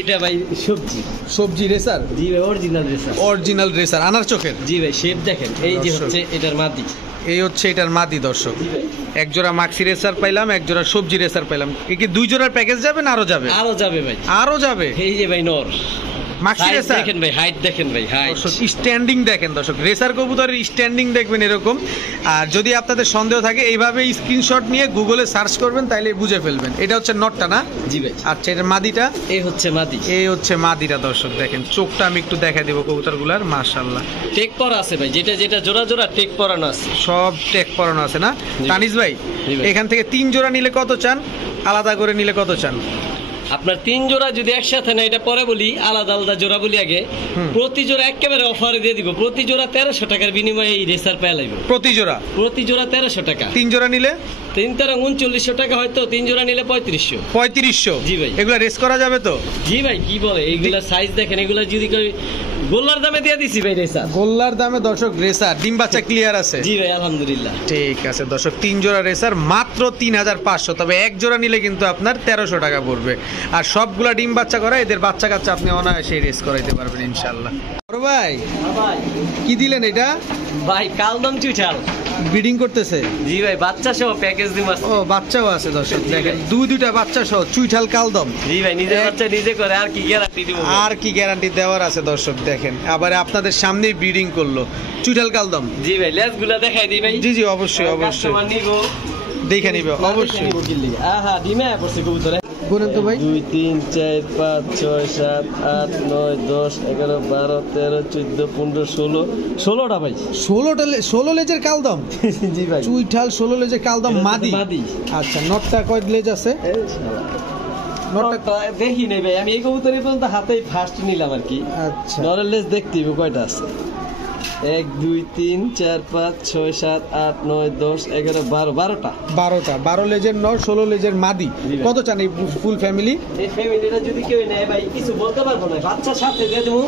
এটা ভাই সবজি। সবজি রেসার? জি ভাই, অরিজিনাল রেসার। অরিজিনাল রেসার, আনার চোখের? জি ভাই, শেপ দেখেন। এই যে হচ্ছে এটার মাদি। এই হচ্ছে এটার মাদি দর্শক। জি ভাই। এক জোড়া মাক্সি রেসার পাইলাম, এক জোড়া সবজি রেসার পাইলাম। এ কি 2 জোড়ার প্যাকেজ যাবে না আরো যাবে? আরো যাবে ভাই। আরো যাবে? এই যে ভাই নর। মাক্সি হাইট রেসার দেখেন ভাই, হাইট দেখেন ভাই, হাইট। স্ট্যান্ডিং দেখেন দর্শক, রেসার কবুতরের স্ট্যান্ডিং দেখবেন এরকম। আর যদি আপনাদের সন্দেহ থাকে এইভাবে স্ক্রিনশট নিয়ে গুগলে সার্চ করবেন, তাইলে বুঝে ফেলবেন। এটা হচ্ছে নটটা না? জি ভাই। আচ্ছা, এটা মাদিটা? এই হচ্ছে মাদি। এই হচ্ছে মাদিটা দর্শক। দেখেন চোখটা আমি একটু দেখা দিব কবুতরগুলার, মাশাআল্লাহ। টেক পরা আছে ভাই, যেটা যেটা জোড়া জোড়া টেক পরানো আছে। সব টেক পরানো আছে না? তানিস ভাই, এখান থেকে 3 জোড়া নিলে কত চান? আলাদা করে নিলে কত চান? আপনার 3 জোড়া যদি একসাথে না, এটা পরে বলি, আলাদা আলাদা জোড়া বলি আগে। প্রতি জোড়া একেবারে অফারে দিয়ে দিব। প্রতি জোড়া 1300 টাকার বিনিময়ে এই রেসার পেয়ে লাগবে। প্রতি জোড়া? প্রতি জোড়া 1300 টাকা। 3 জোড়া নিলে? 3 তেরো 3900 টাকা, হয়তো 3 জোড়া নিলে 3500। 3500? জি ভাই। এগুলা রেস করা যাবে তো? জি ভাই, কি বলে এইগুলা সাইজ দেখেন। এগুলা যদি গোল্লার দামে দিয়ে দিছি ভাই রেসার। গোল্লার দামে দর্শক রেসার। ডিম বাচ্চা ক্লিয়ার আছে? জি ভাই, আলহামদুলিল্লাহ। ঠিক আছে দর্শক, 3 জোড়া রেসার মাত্র 3,500। তবে এক জোড়া নিলে কিন্তু আপনার 1300 টাকা পড়বে। আর সবগুলা ডিম বাচ্চা করা, এদের বাচ্চা কাচ্চা আপনি অনায়াসে রেস করাইতে পারবেন ইনশাআল্লাহ। ভাই ভাই কি দিলেন এটা? ভাই কালদম চুইঠাল ব্রিডিং করতেছে? জি ভাই, বাচ্চা সহ প্যাকেজ দিব। ও বাচ্চাও আছে দর্শক দেখেন, দুইটা বাচ্চা সহ চুইঠাল কালদম। জি ভাই, নিজের বাচ্চা নিজে করে, আর কি গ্যারান্টি দিব? আর কি গ্যারান্টি দেওয়ার আছে দর্শক দেখেন, আবার আপনাদের সামনেই ব্রিডিং করলো চুইঠাল কালদম। জি ভাই, লেজ গুলা দেখাই দিই ভাই। জি জি অবশ্যই অবশ্যই কাস্টমার নিব, দেখে নিবে অবশ্যই। আহা ডিমে পড়ছে কবুতরে। বলেন তো ভাই। 2 3 4 5 6 7 8 9 10 11 12 13 14 15 16 16টা ভাই। 16 লেজের কালদম? জি ভাই, চুইঠাল 16 লেজের কালদম মাদি। মাদি। আচ্ছা, নটটা কয় লেজ আছে? নটটা দেখি নাই ভাই, আমি এই কবুতরই পর্যন্ত হাতেই ফার্স্ট নিলাম আর কি। আচ্ছা, নরের লেজ দেখতে হবে কয়টা আছে। 1 2 3 4 5 6 7 8 9 10 11 12টা। 12 লেজের নর, 16 লেজের মাদি। জি ভাই। কত চান এই ফুল ফ্যামিলি? এই ফ্যামিলিটা যদি কেউ নেয় ভাই, কিছু বলতে পারবো না, বাচ্চার সাথে দিয়ে দেবো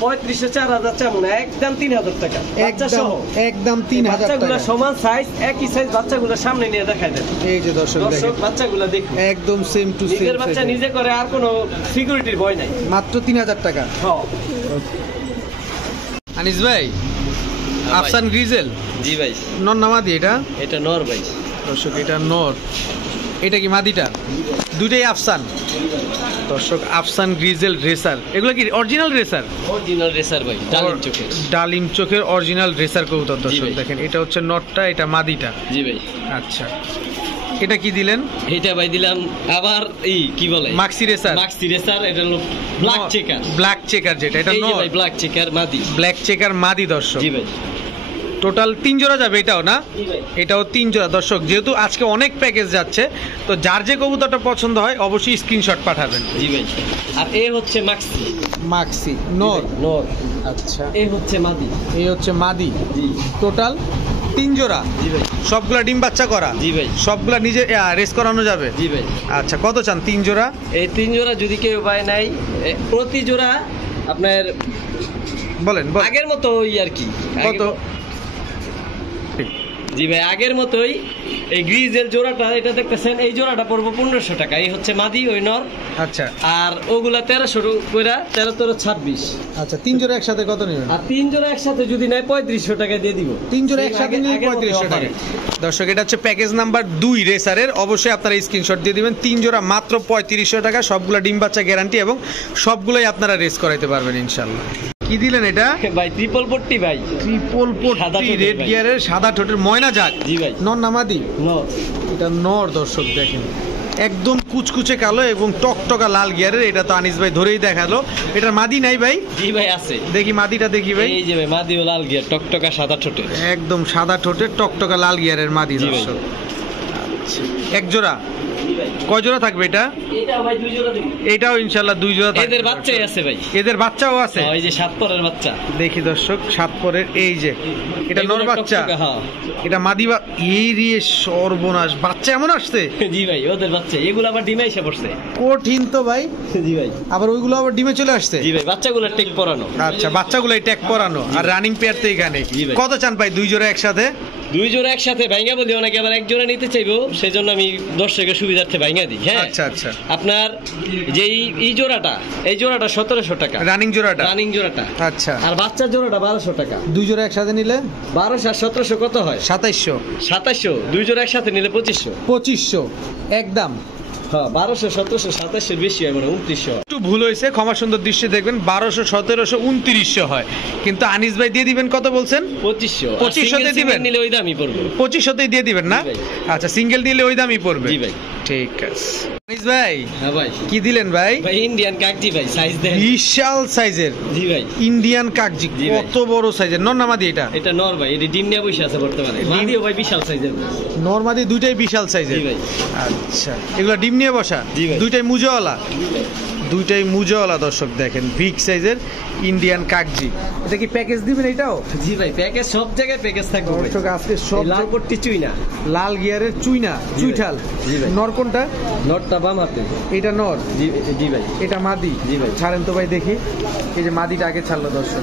3500 4000 চামো না, একদম 3000 টাকা বাচ্চা সহ। একদম 3000 বাচ্চাগুলো টাকা। সমান সাইজ, একই সাইজ, বাচ্চাগুলো সামনে নিয়ে দেখাই দেন। এই যে দর্শক দেখেন, দর্শক বাচ্চাগুলো দেখুন, একদম সেম টু সেম। নিজের বাচ্চা নিজে করে, আর কোনো সিকিউরিটির ভয় নাই। মাত্র 3000 টাকা। হ্যাঁ আনিস ভাই, আফসান গ্রিজেল জি ভাই, নর না মাদি এটা? এটা নর ভাই। দর্শক এটা নর, এটা কি মাদিটা? দুইটাই আফসান দর্শক, আফসান গ্রিজেল রেসার। এগুলো কি অরিজিনাল রেসার? অরিজিনাল রেসার ভাই, ডালিম চোখের। ডালিম চোখের অরিজিনাল রেসার কবুতর দর্শক ভাই। দেখেন, এটা হচ্ছে নটটা, এটা মাদিটা। জি ভাই। আচ্ছা, এটা কি দিলেন? এটা ভাই দিলাম আবার কি বলে, মাক্সি রেসার। মাক্সি রেসার, এটা হলো ব্ল্যাক চেকার। ব্ল্যাক চেকার যেটা, এটা এই যে নর। ভাই ব্ল্যাক চেকার মাদি। ব্ল্যাক চেকার মাদি দর্শক। জি ভাই। টোটাল 3 জোড়া যাবে এটাও না? জি ভাই। এটাও 3 জোড়া দর্শক। যেহেতু আজকে অনেক প্যাকেজ যাচ্ছে, তো যার যে কবুতরটা পছন্দ হয় অবশ্যই স্ক্রিনশট পাঠাবেন। জি ভাই। আর এ হচ্ছে মাক্সি। মাক্সি নর। নর। আচ্ছা, এ হচ্ছে মাদি। এই হচ্ছে মাদি। জি। টোটাল 3 জোড়া। জি ভাই। সবগুলা ডিম বাচ্চা করা? জি ভাই। সবগুলা নিজে রেস করানো যাবে? জি ভাই। আচ্ছা, কত চান 3 জোড়া? এই 3 জোড়া যদি কেউ পায় নাই, প্রতি জোড়া আপনার বলেন আগের মতো আর কি। কত? জি ভাই, আগের মতোই। এই গ্রিজের জোড়াটা এটা দেখতেছেন, এই জোড়াটা পড়বো 1500 টাকা। এই হচ্ছে মাদি, ওই নর। আচ্ছা। আর ওগুলা 1300 কইরা, 13 13 26। আচ্ছা, 3 জোড়া একসাথে কত নেবেন? আর 3 জোড়া একসাথে যদি নেয় 3500 টাকা দিয়ে দিব। 3 জোড়া একসাথে নিলে 3500 টাকা। দর্শক এটা হচ্ছে প্যাকেজ নাম্বার 2 রেসারের। অবশ্যই আপনারা স্ক্রিনশট দিয়ে দিবেন। 3 জোড়া মাত্র 3500 টাকা, সবগুলা ডিম বাচ্চা গ্যারান্টি, এবং সবগুলাই আপনারা রেস করাইতে পারবেন ইনশাআল্লাহ। কি দিলেন এটা? ভাই ট্রিপল পট্টি ভাই। ট্রিপল সাদা পট্টি ঠোঁটের রেড ভাই। গিয়ারের সাদা ঠোঁটের ময়না জাগ। জি ভাই। নর না মাদি? নর। এটা নর দর্শক দেখেন, একদম কুচকুচে কালো এবং টকটকা লাল গিয়ারের। এটা তো আনিস ভাই ধরেই দেখালো। এটার মাদি নাই ভাই? জি ভাই আছে। দেখি মাদিটা, দেখি ভাই। এই যে ভাই মাদি ও লাল গিয়ার, টকটকা সাদা ঠোঁটের। একদম সাদা ঠোঁটের টকটকা লাল গিয়ারের মাদি জি ভাই। দর্শক। আচ্ছা, এক জোড়া? কয় জোড়া থাকবে এটা? এটা ভাই 2 জোড়া দিব। এটাও ইনশাআল্লাহ 2 জোড়া থাকবে। এদের বাচ্চাই আছে ভাই। এদের বাচ্চাও আছে? ওই যে 7 পরের বাচ্চা। দেখি দর্শক, 7 পরের। এই যে এটা নর এগুলো বাচ্চা, টকটকা, হ্যাঁ। এটা মাদি। এই রে সর্বনাশ, বাচ্চা এমন আসছে? জি ভাই, ওদের বাচ্চা। এগুলো আবার ডিমে এসে পড়ছে। কঠিন তো ভাই। জি ভাই। আবার ওইগুলো আবার ডিমে চলে আসছে? জি ভাই, বাচ্চাগুলো টেক পরানো। আচ্ছা, বাচ্চাগুলাই ট্যাগ পরানো, আর রানিং পেয়ার তো এখানে। জি ভাই। কত চান ভাই 2 জোড়া একসাথে? 2 জোড়া একসাথে ভাঙা বলি, অনেকে আবার 1 জোড়া নিতে চাইবো, সেজন্য আমি দর্শকের সুবিধার্থে ভাঙা দিই। হ্যাঁ আচ্ছা আচ্ছা। আপনার যে এই জোড়াটা, এই জোড়াটা 1700 টাকা রানিং জোড়াটা? রানিং জোড়াটা। আচ্ছা। আর বাচ্চার জোড়াটা 1200 টাকা। 2 জোড়া একসাথে নিলে 1200 আর 1700 কত হয়? 2700। 2700। 2 জোড়া একসাথে নিলে 2500। 2500 একদম। হ্যাঁ, 1200 1700 2700 বেশি হয়, মানে 2900 হয়। একটু ভুল হয়েছে, ক্ষমা সুন্দর দৃশ্যে দেখবেন। 1200 1700 2900 হয়, কিন্তু আনিস ভাই দিয়ে দিবেন কত বলছেন? 2500। 2500 তে দিবেন? নিলে ওই দামই পড়বে। 2500তেই দিয়ে দিবেন না? জি ভাই। আচ্ছা, সিঙ্গেল নিলে ওই দামই পড়বে। জি ভাই। ঠিক আছে। আনিস ভাই হ্যাঁ ভাই। কি দিলেন ভাই? ভাই ইন্ডিয়ান কাকজি ভাই, সাইজ দেন। বিশাল সাইজের জি ভাই। ইন্ডিয়ান কাকজি। জি ভাই। কত বড় সাইজের? নর না মাদি এটা? এটা নর ভাই, এটা ডিম নিয়ে বসে আছে বর্তমানে। মাদিও ভাই বিশাল সাইজের। নর মাদি দুইটাই বিশাল সাইজের? জি ভাই। আচ্ছা, এগুলা ডিম নিয়ে বসা? জি ভাই। দুইটাই মুজওয়ালা? দুইটাই মুজওয়ালা দর্শক দেখেন, বিগ সাইজের ইন্ডিয়ান কাকজি। এটা কি প্যাকেজ দিবেন এটাও? জি ভাই, প্যাকেজ সব জায়গায় প্যাকেজ থাকবে ভাই। দর্শক আজকে সব এই লাল পট্টি চুই না, লাল গিয়ারের চুইনা, চুইঠাল। জি ভাই। নর কোনটা? নটটা বাম হাতে। এটা নর? জি জি ভাই। এটা মাদি? জি ভাই। ছাড়েন তো ভাই দেখি। এই যে মাদিটা আগে ছাড়লো দর্শক।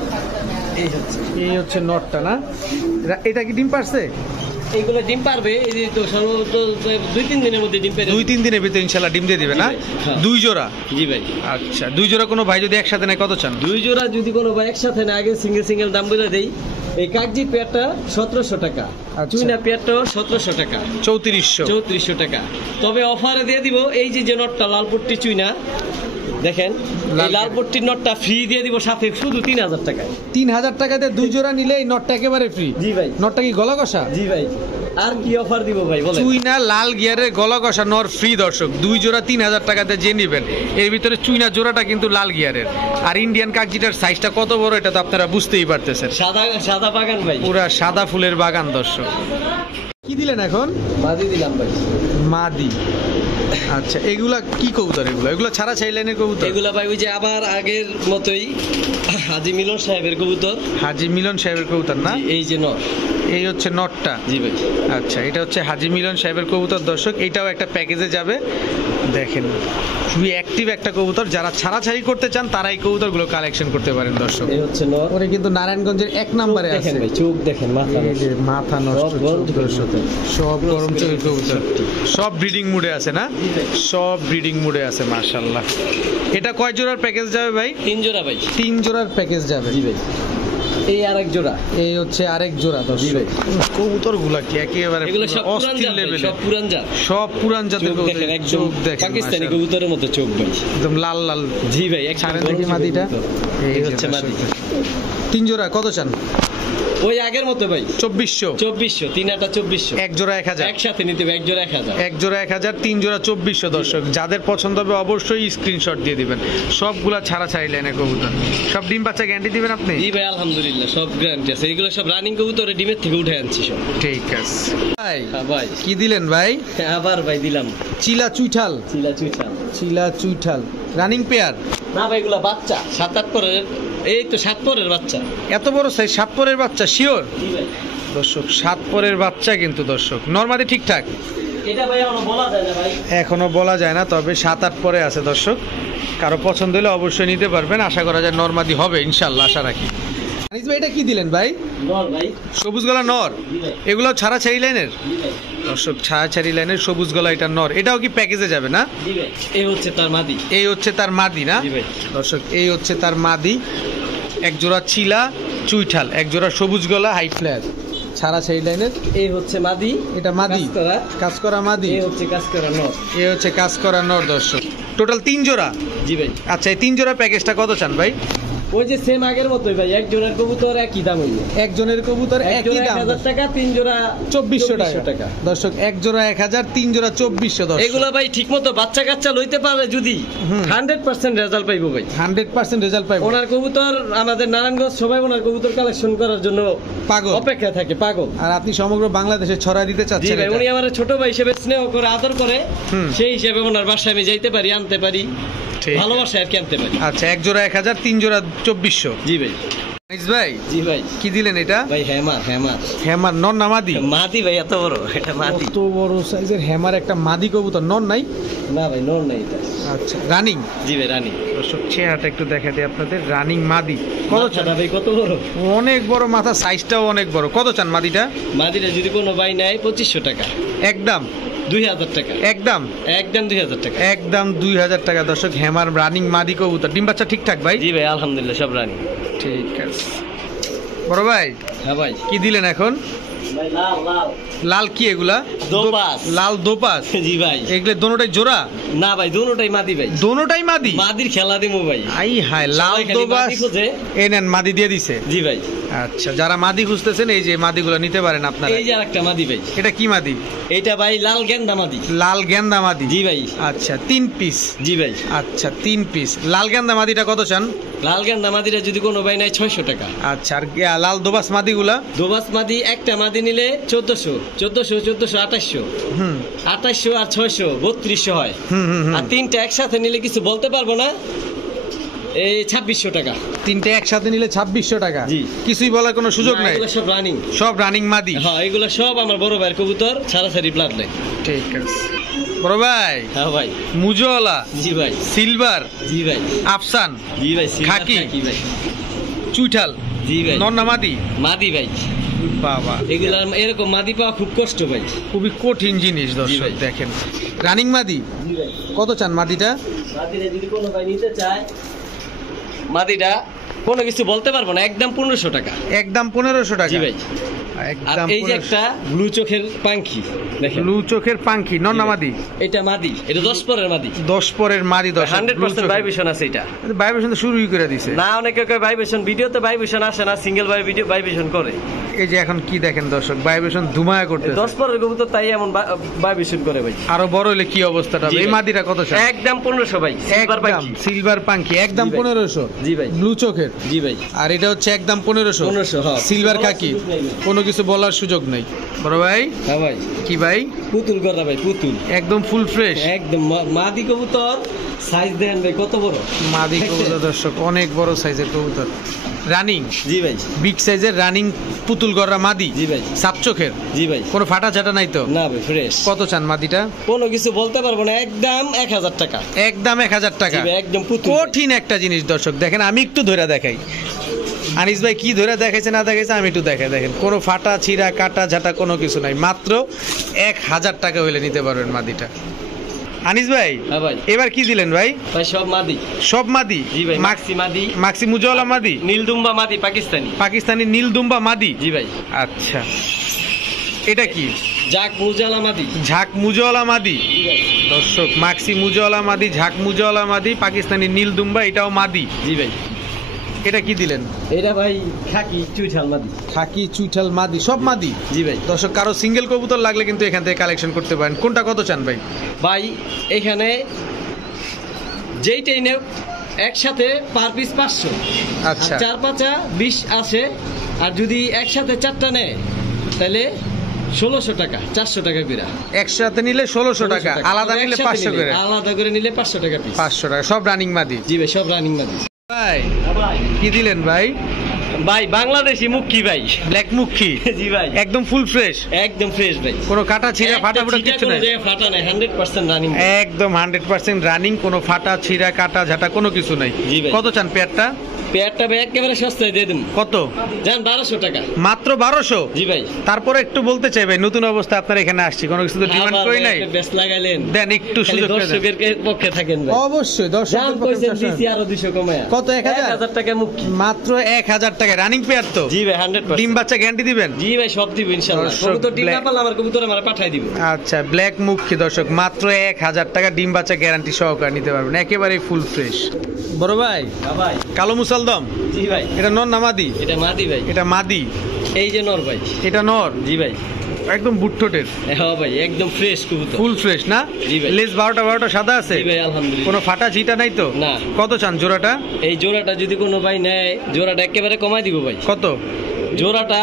এই হচ্ছে এই হচ্ছে নটটা না? এটা কি ডিম পারছে? এইগুলো ডিম পারবে, এই যে তো সর্বোচ্চ 2-3 দিনের মধ্যে ডিম পেরে 2-3 দিনের ভিতরে ইনশাআল্লাহ ডিম দিয়ে দিবে না? জি ভাই, হ্যাঁ। 2 জোড়া? জি ভাই। আচ্ছা 2 জোড়া কোনো ভাই যদি একসাথে নেয় কত চান? 2 জোড়া যদি কোনো ভাই একসাথে না, আগে সিঙ্গেল দাম বলে দেই। এই কাগজি পেয়ারটা 1700 টাকা, আচ্ছা। চুইনা পেয়ারটাও 1700 টাকা, 3400 টাকা। তবে অফারে দিয়ে দিব এই যে নটটা লালপট্টি চুইনা, দেখেন এই লালপট্টির নটটা ফ্রি দিয়ে দিব সাথে, শুধু 3000 টাকায়। 3000 টাকাতে 2 জোড়া নিলে এই নটটা একেবারে ফ্রি? জি ভাই। নটটা কি গলা কষা? জি ভাই। আর কি অফার দিব ভাই বলেন? চুইনা লাল গিয়ারের গলা কষা নর ফ্রি দর্শক, 2 জোড়া 3000 টাকাতে যে নেবেন। এর ভিতরে চুইনা জোড়াটা কিন্তু লাল গিয়ারের। আর ইন্ডিয়ান কাকজিটার সাইজটা কত বড় এটা তো আপনারা বুঝতেই পারতেছেন। সাদা বাগান ভাই, পুরা সাদা ফুলের বাগান দর্শক। কি দিলেন এখন? মাদি দিলাম ভাই। মাদি। আচ্ছা এগুলা কি কবুতর? এগুলো ছাড়া চাইলেনের কবুতর? এগুলা ভাই ওই যে আবার আগের মতোই হাজী মিলন সাহেবের কবুতর। হাজী মিলন সাহেবের কবুতর না? এই যে নট, এই হচ্ছে নটটা? জি ভাই। আচ্ছা এটা হচ্ছে হাজী মিলন সাহেবের কবুতর দর্শক, এটাও একটা প্যাকেজে যাবে। দেখেন খুবই অ্যাক্টিভ একটা কবুতর, যারা ছাড়াছাড়ি করতে চান তারা এই কবুতরগুলো কালেকশন করতে পারেন দর্শক। এই হচ্ছে নট। ওরে কিন্তু নারায়ণগঞ্জের 1 নম্বরে আছে। দেখেন ভাই, চোখ দেখেন, মাথা, এই যে মাথা নষ্ট দর্শক, সব গরম চোখের কবুতর, সব ব্রিডিং মুডে আছে না? সব ব্রিডিং মুডে আছে মাশাআল্লাহ। এটা কয় জোড়ার প্যাকেজ যাবে ভাই? 3 জোড়া ভাই। 3 জোড়ার প্যাকেজ যাবে। জি ভাই। এই আরেক জোড়া, এই হচ্ছে আরেক জোড়া দর্শক। কবুতরগুলা কি একেবারে এগুলো সব পুরান অস্থির জাত, লেভেলের, সব পুরান জাত, সব পুরান জাতের কবুতর। দেখেন একদম চোখ দেখেন পাকিস্তানি মাশাআল্লাহ। কবুতরের মতো চোখ ভাই, একদম লাল লাল। জি ভাই। ছাড়েন দেখি মাদিটা। এই হচ্ছে মাদি। 3 জোড়া কত চান? ওই আগের মতো ভাই, 2400। 3 আটা 2400। এক জোড়া 1000। একসাথে নিতে হবে, এক জোড়া 1000। এক জোড়া 1000, 3 জোড়া 2400 দর্শক। যাদের পছন্দ হবে অবশ্যই স্ক্রিনশট দিয়ে দিবেন। সবগুলা ছাড়া লাইনে কবুতর, সব ডিম বাচ্চা গ্যারান্টি দিবেন আপনি? জি ভাই আলহামদুলিল্লাহ, সব গ্যারান্টি আছে। এগুলো সব রানিং কবুতরে ডিমের থেকে উঠে আনছি সব। ঠিক আছে ভাই। হ্যাঁ ভাই। কি দিলেন ভাই? আবার ভাই দিলাম চিলা চুইঠাল। চিলা চুইঠাল রানিং পেয়ার না ভাই, এগুলা বাচ্চা 7-8 পরের, এই তো 7 পরের বাচ্চা। এত বড় সাইজ? 7 পরের বাচ্চা শিওর জি ভাই দর্শক? 7 পরের বাচ্চা কিন্তু দর্শক। নরমালি ঠিকঠাক? এটা ভাই এখনো বলা যায় না ভাই, এখনো বলা যায় না, তবে 7-8 পরে আছে দর্শক। কারো পছন্দ হলে অবশ্যই নিতে পারবেন। আশা করা যায় নরমাদি হবে ইনশাআল্লাহ, আশা রাখি। আনিস ভাই এটা কি দিলেন ভাই? নর ভাই। সবুজ গলা নর? জি ভাই। এগুলো ছাড়া ছাড়ি লাইনের জি ভাই। দর্শক, ছাড়া ছাড়ি লাইনের সবুজ গলা এটা নর। এটাও কি প্যাকেজে যাবে না? জি ভাই। এই হচ্ছে তার মাদি। এই হচ্ছে তার মাদি না জি ভাই। দর্শক? এই হচ্ছে তার মাদি। এক জোড়া চিলা চুইঠাল, এক জোড়া সবুজ গলা হাই ফ্ল্যাট, ছাড়া ছাড়ি লাইনের। এই হচ্ছে মাদি। এটা মাদি, কাজ করা মাদি। এই হচ্ছে কাজ করা নর। এই হচ্ছে কাজ করা নর দর্শক। টোটাল 3 জোড়া? জি ভাই। আচ্ছা এই 3 জোড়া প্যাকেজটা কত চান ভাই? ওই যে সেম আগের মতোই ভাই, এক জোড়ার কবুতর একই দাম হইবে। একজনের কবুতর একই দাম, 1000 টাকা, 3 জোড়া 2400 টাকা দর্শক। এক জোড়া 1000, 3 জোড়া 2400 দর্শক। এগুলো ভাই ঠিকমতো বাচ্চা কাচ্চা লইতে পারলে যদি 100% রেজাল্ট পাইবো ভাই, 100% রেজাল্ট পাইবো। ওনার কবুতর আমাদের নারায়ণগঞ্জ সবাই ওনার কবুতর কালেকশন করার জন্য পাগল, অপেক্ষা থাকে, পাগল। আর আপনি সমগ্র বাংলাদেশে ছড়াই দিতে জি চাচ্ছেন ভাই, এটা। উনি আমার ছোট ভাই হিসেবে স্নেহ করে আদর করে, সেই হিসেবে ওনার বাসায় আমি যাইতে পারি, আনতে পারি, ঠিক। ভালোবাসা আর কি আনতে পারি। আচ্ছা এক জোড়া 1000, 3 জোড়া 2400। জি ভাই। আনিস ভাই জি ভাই। কি দিলেন এটা? ভাই হ্যামার হ্যামার নর না মাদি? মাদি ভাই, এত বড় এটা মাদি। কত বড় সাইজের হ্যামার একটা মাদি কবুতর, নর নাই? না ভাই নর নাই এটা। আচ্ছা রানিং? জি ভাই রানিং। দর্শক চেহারাটা একটু দেখা দিই আপনাদের। রানিং মাদি। কত চান ভাই? কত বড়? অনেক বড় মাথা, সাইজটাও অনেক বড়। কত চান মাদিটা? মাদিটা যদি কোনো ভাই নেয় 2500 টাকা। একদম 2000 টাকা। একদম 2000 টাকা। একদম 2000 টাকা দর্শক। হ্যামার রানিং মাদি কবুতর। ডিম বাচ্চা ঠিকঠাক ভাই? জি ভাই আলহামদুলিল্লাহ সব রানিং। ঠিক আছে বড় ভাই। হ্যাঁ ভাই। কি দিলেন এখন? ভাই লাল লাল। লাল কি এগুলা? দোপাস। লাল দোপাস? জি ভাই। এগুলো দোনোটাই জোড়া? না ভাই দোনোটাই মাদি ভাই। দোনোটাই মাদি? মাদির খেলা দিমু ভাই। আই হায়, লাল দোপাস এই নেন, মাদি দিয়ে দিছে। জি ভাই। আচ্ছা যারা মাদি খুঁজতেছেন এই যে মাদিগুলো নিতে পারেন আপনারা। এই যে আরেকটা মাদি ভাই। এটা কি মাদি? এইটা ভাই লাল গেন্দা মাদি। লাল গেন্দা মাদি? জি ভাই। আচ্ছা 3 পিস? জি ভাই। আচ্ছা 3 পিস। লাল গেন্দা মাদিটা কত চান? লাল গেন্দা মাদিটা যদি কোনো ভাই নেয় 600 টাকা। আচ্ছা আর লাল দোবাস মাদিগুলা? দোবাস মাদি একটা মাদি নিলে 1400, 2800, 2800 আর 600 3200 হয়। আর তিনটা একসাথে নিলে কিছু বলতে পারবো না, এই 2600 টাকা। তিনটে একসাথে নিলে 2600 টাকা? জি। কিছুই বলার কোনো সুযোগ নাই? এগুলো সব রানিং। সব রানিং মাদি? হ্যাঁ এগুলো সব আমার বড় ভাইয়ের কবুতর, ছাড়াছাড়ি ব্লাড লাইন। ঠিক আছে বড় ভাই। হ্যাঁ ভাই। মুজওয়ালা? জি ভাই। সিলভার? জি ভাই। আফসান? জি ভাই। খাকি? ভাই। চুইঠাল? জি ভাই। নর না মাদি? মাদি ভাই। বাবা, এগুলা এরকম মাদি পাওয়া খুব কষ্ট ভাই। খুবই কঠিন জিনিস জি দর্শক। ভাই। দেখেন রানিং মাদি, জি ভাই। কত চান মাদিটা? মাদিটা যদি কোনো ভাই নিতে চায়, মাদিটা কোনো কিছু বলতে পারবো না, একদম 1500 টাকা। একদম 1500 টাকা। জি ভাই। আর একদম এই যে একটা ব্লু চোখের পাখি দেখেন, ব্লু চোখের পাঙ্খি, নর না মাদি? এটা মাদি, এটা 10 পরের মাদি। 10 পরের মাদি দর্শক। 100% ভাইব্রেশন আছে এটা। ভাইব্রেশন তো শুরুই করে দিছে। না, অনেকে কয় ভাইব্রেশন, ভিডিওতে ভাইব্রেশন আসে না, সিঙ্গেল ভিডিও ভাইব্রেশন করে। এই যে এখন কি দেখেন দর্শক, ভাইব্রেশন ধুমায়া করতেছে। 10 পরের কবুতর তাই এমন ভাইব্রেশন করে ভাই। আরো বড় হলে কি অবস্থাটা হবে? জি এই ভাই। মাদিটা কত চান? একদম 1500 ভাই, সিলভার একদম পাখি। সিলভার পাঙ্খি, একদম জি ভাই। 1500। জি ভাই। ব্লু চোখের। জি ভাই। আর এটা হচ্ছে একদম 1500। 1500, হ্যাঁ। সিলভার বলার কাকি, সুযোগ নাই ভাই। কোনো কিছু বলার সুযোগ নেই। বড় ভাই, হ্যাঁ ভাই, কি ভাই? পুতুল করা ভাই, পুতুল একদম ফুল ফ্রেশ একদম। মাদি কবুতর সাইজ দেন ভাই কত বড়। মাদি কবুতর দর্শক, অনেক বড় সাইজের কবুতর। রানিং জি ভাই। বিগ সাইজের রানিং পুতুল গড়া মাদি। জি ভাই। সাপ চোখের, জি ভাই। কোনো ফাটা চাটা নাই তো? না ভাই, ফ্রেশ। কত চান মাদিটা? কোনো কিছু বলতে পারবো না, একদম 1000 টাকা। একদম 1000 টাকা। জি ভাই, একদম পুতুল। কঠিন একটা জিনিস দর্শক। দেখেন আমি একটু ধরে দেখাই, আনিস ভাই কি ধরে দেখাইছে না দেখাইছে আমি একটু দেখাই। দেখেন কোনো ফাটা ছিঁড়া কাটা ঝাঁটা কোনো কিছু নাই, মাত্র 1000 টাকা হইলে নিতে পারবেন মাদিটা। আনিস ভাই, হ্যাঁ ভাই। এবার কি দিলেন ভাই? ভাই সব মাদি। সব মাদি? জি ভাই, মাক্সি মাদি, মাক্সি মুজওয়ালা মাদি, নীলদুম্বা মাদি পাকিস্তানি। পাকিস্তানি নীলদুম্বা মাদি। জি ভাই। আচ্ছা, এটা কি? জাক মুজালা মাদি। ঝাঁক মুজওয়ালা মাদি জি ভাই। দর্শক, মাক্সি মুজওয়ালা মাদি, ঝাঁক মুজওয়ালা মাদি, পাকিস্তানি নীলদুম্বা, এটাও মাদি। জি ভাই। এটা কি দিলেন? এটা ভাই খাকি চুইঠাল মাদি। খাকি চুইঠাল মাদি, সব মাদি। জি ভাই। দর্শক কারো সিঙ্গেল কবুতর লাগলে কিন্তু এখান থেকে কালেকশন করতে পারেন। কোনটা কত চান ভাই? ভাই এখানে যেইটাই নেও একসাথে পার পিস 500। আচ্ছা, 4-5 20 আসে। আর যদি একসাথে 4টা নেয় তাহলে 1600 টাকা, 400 টাকা করে। একসাথে নিলে 1600 টাকা, আলাদা নিলে 500 করে। আলাদা করে নিলে 500 টাকা পিস। 500 টাকা, সব রানিং মাদি। জি ভাই, সব রানিং মাদি। ভাই ভাই কি দিলেন ভাই? ভাই বাংলাদেশি মুখী ভাই। ব্ল্যাক মুখী, জি ভাই। একদম ফুল ফ্রেশ, একদম ফ্রেশ ভাই। কোনো কাটা ছিঁড়া ফাটা ফুটা কিছু নাই? ফাটা নাই, 100% রানিং। একদম 100% রানিং, কোনো ফাটা ছিঁড়া কাটা ঝাঁটা কোনো কিছু নাই। জি ভাই। কত চান পেয়ারটা? পেয়ারটা ভাই একেবারে সস্তায় দিয়ে দিন। কত? জান 1200 টাকা। মাত্র 1200? জি ভাই। তারপরে একটু বলতে চাই ভাই, নতুন অবস্থা আপনার এখানে আসছি, কোনো কিছু তো ডিমান্ড আবার করি ভাই নাই। একটা বেশ লাগাইলেন। দেন একটু খালি সুযোগ করে দেন। দর্শকের পক্ষে থাকেন ভাই। অবশ্যই দর্শক দাম কইছেন দিছি আরো 200 কমায়া। কত? 1000 টাকা মুখী। মাত্র 1000 টাকা। রানিং পেয়ার তো? জি ভাই, 100%। ডিম বাচ্চা গ্যারান্টি দিবেন? জি ভাই, সব দিব ইনশাআল্লাহ। দর্শক, কবুতর ডিম না black- পারলে আমার কবুতর আমার পাঠাই দিব। আচ্ছা, ব্ল্যাক মুখী দর্শক, মাত্র 1000 টাকা ডিম বাচ্চা গ্যারান্টি সহকারে নিতে পারবেন, একেবারে ফুল ফ্রেশ। বড় ভাই, হ্যাঁ ভাই। কালো মুসালদম, জি ভাই। এটা নর না মাদি? এটা মাদি ভাই। এটা মাদি। এই যে নর ভাই। এটা নর? জি ভাই। একদম বুটঠোটের, হ্যাঁ ভাই, একদম ফ্রেশ কবুতর। ফুল ফ্রেশ না? জি ভাই। লেজ 12টা সাদা আছে? জি ভাই, আলহামদুলিল্লাহ। কোনো ফাটা ঝিটা নাই তো? না। কত চান জোড়াটা? এই জোড়াটা যদি কোনো ভাই নেয়, জোড়াটা একেবারে কমাই দিব ভাই। কত? জোড়াটা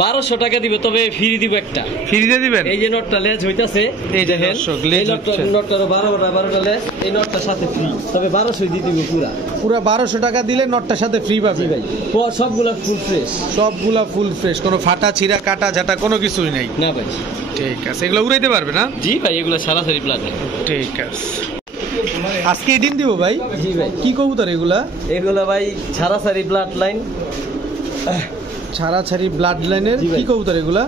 1200 টাকা দিব, তবে ফ্রি দিব একটা। ফ্রি দিয়ে দিবেন? এই যে নটটা লেজ হইতাছে, এই যে দেখেন, দর্শক, লেজ এই নটটা হচ্ছে। নটটারও 12টা লেজ, এই নটটার সাথে ফ্রি, তবে 1200 দিয়ে দিব পুরা। পুরো 1200 টাকা দিলে নটটার সাথে ফ্রি পাবে জি ভাই। সবগুলা ফুল ফ্রেশ। সবগুলা ফুল ফ্রেশ, কোনো ফাটা ছিঁড়া কাটা ঝাঁটা কোনো কিছুই নাই। না ভাই। ঠিক আছে, এগুলো উড়াইতে পারবে না? জি ভাই, এগুলো সারাসারি প্লাটে। ঠিক আছে, আজকে এই দিন দিব ভাই। জি ভাই। কি কবুতর এগুলা? এগুলো ভাই সারাসারি ব্লাড লাইন। ছাড়াছাড়ি ব্লাড লাইনের জি ভাই। কি কবুতর এগুলা?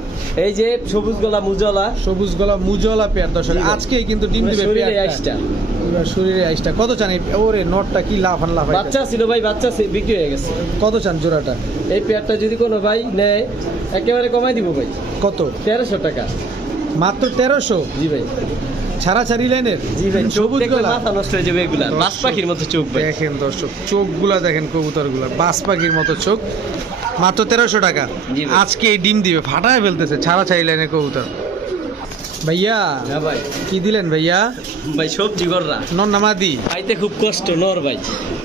এই যে সবুজ গলা মুজলা, সবুজ গলা মুজওয়ালা পেয়ার দর্শক, জি ভাই। আজকেই কিন্তু ডিম দিবে শরীরে পেয়ারটা। আইসটা। এবার শরীরে আইসটা কত চান? ওরে নটটা কি লাফান লাফাই। বাচ্চা ছিল ভাই, বাচ্চা বিক্রি হয়ে গেছে। কত চান জোড়াটা? এই পেয়ারটা যদি কোনো ভাই নেয় একেবারে কমাই দিব ভাই। কত? 1300 টাকা। মাত্র 1300? জি ভাই। ছাড়াছাড়ি লাইনের? জি ভাই, চোখ সবুজ দেখলে গলা? মাথা নষ্ট হয়ে যাবে এগুলা। বাস পাখির মতো চোখ ভাই। দেখেন দর্শক, চোখগুলা দেখেন কবুতরগুলা, বাস পাখির মতো চোখ। মাত্র 1300 টাকা। জি ভাই। আজকে এই ডিম দিবে, ফাটায় ফেলতেছে ছাড়াছাড়ি লাইনের কবুতর। ভাইয়া হ্যাঁ ভাই। কি দিলেন ভাইয়া? ভাই সবজি গররা নর না মাদি? খাইতে খুব কষ্ট, নর ভাই।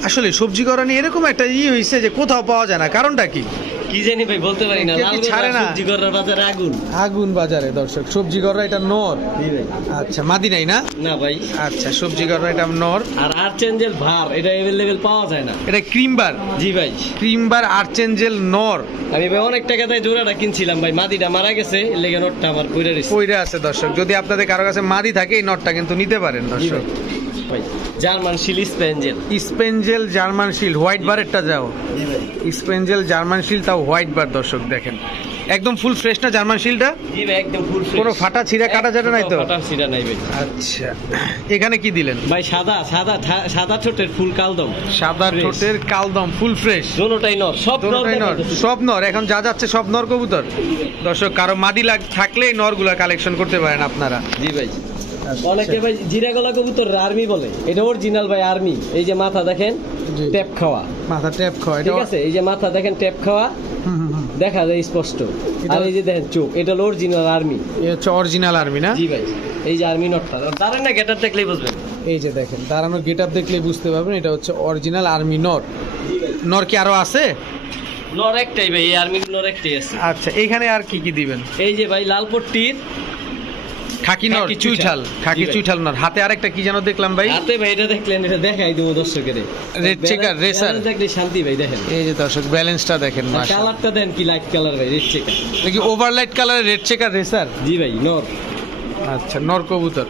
আসলে সবজি করা নিয়ে এরকম একটা হয়েছে যে কোথাও পাওয়া যায় না, কারণটা কি? কি জানি ভাই, বলতে পারি না। কেউ কি ছাড়ে না? সবজি গররার বাজারে আগুন। আগুন বাজারে দর্শক, সবজি করা এটা নর। জি ভাই। আচ্ছা, মাদি নাই না? না ভাই। আচ্ছা, সবজি করা এটা নর। আর আর্চেঞ্জেল ভার, এটা অ্যাভেলেবেল পাওয়া যায় না। এটা ক্রিমবার। জি ভাই। ক্রিমবার আর্চেঞ্জেল নর। আমি ভাই অনেক টাকা দিয়ে জোড়াটা কিনছিলাম ভাই, মাদিটা মারা গেছে, এর লেগে নটটা আমার পড়ে রয়েছে। কইরা আছে দর্শক, যদি আপনাদের কারো কাছে মাদি থাকে এই নটটা কিন্তু নিতে পারেন দর্শক। ভাই জার্মান শিল স্পেঞ্জেল। স্পেঞ্জেল জার্মান শিল হোয়াইট বারেরটা যাও, জি ভাই স্পেঞ্জেল জার্মান শিল তাও হোয়াইট বার। দর্শক দেখেন একদম ফুল ফ্রেশ না জার্মান শিলটা? জি ভাই একদম ফুল ফ্রেশ, কোনো ফাটা ছিঁড়া কাটা যেটা নাই তো? ফাটা ছিঁড়া নাই ভাই। আচ্ছা এখানে কি দিলেন ভাই? সাদা সাদা সাদা ঠোঁটের ফুল কালদম, সাদা Fresh। ঠোঁটের কালদম ফুল ফ্রেশ। দোনোটাই নর, সব দুটোটাই নর, সব নর। এখন যা যাচ্ছে সব নর কবুতর। দর্শক কারো মাদি থাকলে এই নরগুলা কালেকশন করতে পারেন আপনারা। জি ভাই। অনেকে ভাই জিরা গলা কবুতর আর্মি বলে, এটা অরিজিনাল ভাই আর্মি। এই যে মাথা দেখেন জি। ট্যাপ খাওয়া, মাথা ট্যাপ খাওয়া, ঠিক আছে? এই যে মাথা দেখেন ট্যাপ খাওয়া, দেখা যায় স্পষ্ট। আর এই যে দেখেন চোখ, এটা হলো অরিজিনাল আর্মি। এই হচ্ছে অরিজিনাল আর্মি না? জি ভাই। এই যে আর্মি নটটা দাঁড়ান না, গেটার দেখলেই বুঝবেন। এই যে দেখেন দাঁড়ানো গেট আপ দেখলেই বুঝতে পারবেন এটা হচ্ছে অরিজিনাল আর্মি নর। জি ভাই। নর কি আরো আছে? নর একটাই ভাই, এই আর্মি নর একটাই আছে। আচ্ছা এখানে আর কি কি দিবেন? এই যে ভাই লাল পট্টির খাকি নর, খাকি চুইঠাল, চুইঠাল। খাকি জি ভাই। চুইঠাল নর। হাতে আরেকটা কি যেন দেখলাম ভাই? হাতে ভাই এটা দেখলেন, এটা দেখাই দেবো দর্শকের। Red checker, racer। দেখলে শান্তি ভাই, দেখেন এই যে দর্শক ব্যালেন্সটা দেখেন মাশাআল্লাহ। কালারটা দেন কি লাইট কালার ভাই, রেড চেকার। দেখি ওভারলাইট কালারের রেড চেকার রেসার। জি ভাই নর। আচ্ছা নর কবুতর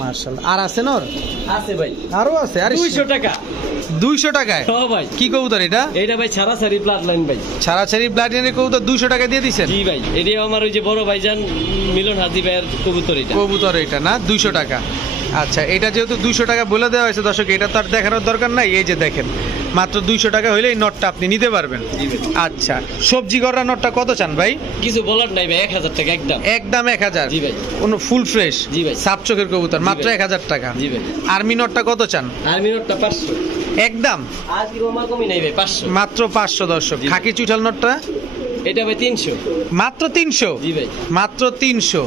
মাশাআল্লাহ। আর আছে নর? আছে ভাই, আরো আছে? আর 200 টাকা। 200 টাকায়? হ্যাঁ ভাই। কি কবুতর এটা? এইটা ভাই ছাড়াছাড়ি ব্লাড লাইন ভাই, ছাড়াছাড়ি ব্লাড লাইনের কবুতর 200 টাকা দিয়ে দিছেন? জি ভাই। এটা আমার ওই যে বড় ভাইজান মিলন হাজি ভাইয়ের কবুতর। এটা কবুতর এটা না 200 টাকা। আচ্ছা এটা যেহেতু 200 টাকা বলে দেওয়া হয়েছে দর্শক, এটা তো আর দেখানোর দরকার নাই। এই যে দেখেন মাত্র 200 টাকা হইলে এই নটটা আপনি নিতে পারবেন। জি ভাই। আচ্ছা সবজি গড়া নটটা কত চান ভাই? কিছু বলার নাই ভাই, 1000 টাকা একদম। একদম 1000? জি ভাই। কোন ফুল ফ্রেশ? জি ভাই। সাত চোখের কবুতর জি মাত্র ভাই। 1000 টাকা। জি ভাই। আর্মি নটটা কত চান? আর্মি নটটা 500 একদম আজ কি কমা কমি নাই ভাই, 500 মাত্র 500 দর্শক। জি ভাই। খাকি চুইঠাল নটটা এটা ভাই 300। মাত্র 300? জি ভাই। মাত্র 300।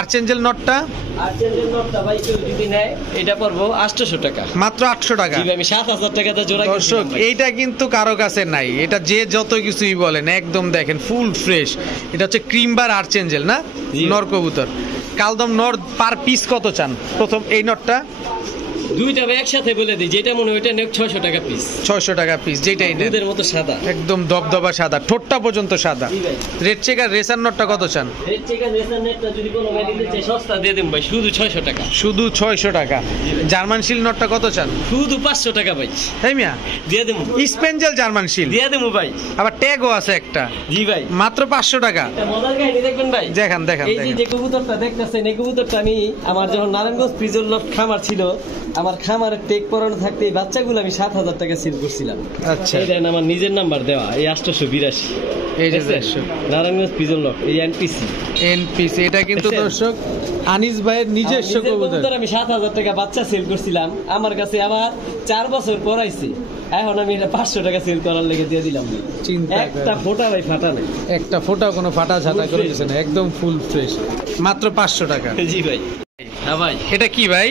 আর্চেঞ্জেল নটটা আর চেঞ্জের নটটা ভাই কেউ যদি নেয় এটা পড়বো 800 টাকা। মাত্র 800 টাকা। জি ভাই, আমি 7000 টাকাতে জোড়া দর্শক কিনছিলাম ভাই। এইটা কিন্তু কারো কাছে নাই, এটা যে যত কিছুই বলেন একদম দেখেন ফুল ফ্রেশ। এটা হচ্ছে ক্রিম বার আর্চেঞ্জেল না? জি। নর কবুতর কালদম নর। পার পিস কত চান প্রথম এই নটটা? দুইটা ভাই একসাথে বলে দিই, যেটা মনে হয় ওইটা নেক 600 টাকা পিস। 600 টাকা পিস যেটাই নেন। দুধের মতো সাদা, একদম দবদবা সাদা, ঠোঁটটা পর্যন্ত সাদা। জি ভাই। রেড চেকার রেসার নটটা কত চান? রেড চেকার রেসার নেটটা যদি কোনো ভাই দিতে চাই সস্তা দিয়ে দেব ভাই, শুধু 600 টাকা। শুধু 600 টাকা। জার্মান শিল নটটা কত চান? শুধু 500 টাকা ভাই, তাই মিয়া? দিয়ে দেব। স্পেঞ্জেল জার্মান শিল দিয়ে দেব ভাই। আবার ট্যাগও আছে একটা, জি ভাই। মাত্র 500 টাকা। একটা মজার কাহিনী দেখবেন ভাই। দেখান দেখান এই যে দেখেন। যে কবুতরটা দেখতেছেন, এই কবুতরটা আমি আমার যখন নারায়ণগঞ্জ ফ্রিজের লট খামার ছিল, আমার খামারের টেক পরানো থাকতে এই বাচ্চাগুলো আমি 7000 টাকা সেল করছিলাম। আচ্ছা এই দেখেন আমার নিজের নাম্বার দেওয়া, এই 882। এই যে দেখছেন? নারায়ণগঞ্জ ফ্রিজের লট, এই এনপিসি। এনপিসি এটা কিন্তু দেখছেন? দর্শক আনিস ভাইয়ের নিজস্ব কবুতর। আমি 7000 টাকা বাচ্চা সেল করছিলাম, আমার কাছে আবার 4 বছর পরাইছি। এখন আমি এটা 500 টাকা সেল করার লেগে দিয়ে দিলাম। চিন্তা একটা করেন। ফোটা ভাই ফাটা নাই। একটা ফোঁটা কোনো ফাটা ঝাঁটা Full করে fresh। দিয়েছে না, একদম ফুল ফ্রেশ। মাত্র 500 টাকা। জি ভাই। হ্যাঁ ভাই। এটা কি ভাই?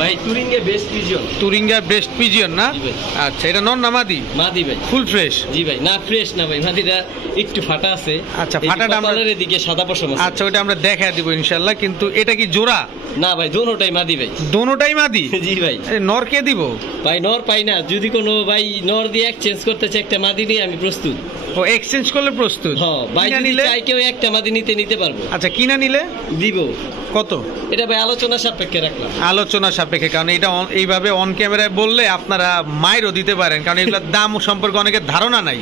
ভাই টুরিং এ বেস্ট পিজন। তুরিঙ্গা বেস্ট পিজিয়ন না? জি ভাই। আচ্ছা এটা নন নামাদি মাদি ভাই। Full fresh? জি ভাই, না ফ্রেশ না ভাই, মাদিটা একটু ফাটা আছে। আচ্ছা, এই যে ফাটাটা আমরা- কপালের এদিকে সাদা পশম আছে। আচ্ছা ওটা আমরা দেখা দিব ইনশাল্লাহ। কিন্তু এটা কি জোড়া? না ভাই, দোনোটাই মাদি ভাই। দোনোটাই মাদি? জি ভাই। আরে নর কে দিব? ভাই নর পাই না, যদি কোনো ভাই নর দিয়ে এক্সচেঞ্জ করতে চাই একটা মাদি নিয়ে আমি প্রস্তুত। ও এক্সচেঞ্জ করলে প্রস্তুত? হ্যাঁ ভাই, কিনা যদি নিলে? চাই কেউ একটা মাদি নিতে পারবো। আচ্ছা কিনা নিলে দিব। কত? এটা ভাই আলোচনা সাপেক্ষে রাখলাম। আলোচনা সাপেক্ষে, কারণ এটা এইভাবে অন ক্যামেরায় বললে আপনারা মাইরও দিতে পারেন, কারণ এগুলোর দাম সম্পর্কে অনেকের ধারণা নাই।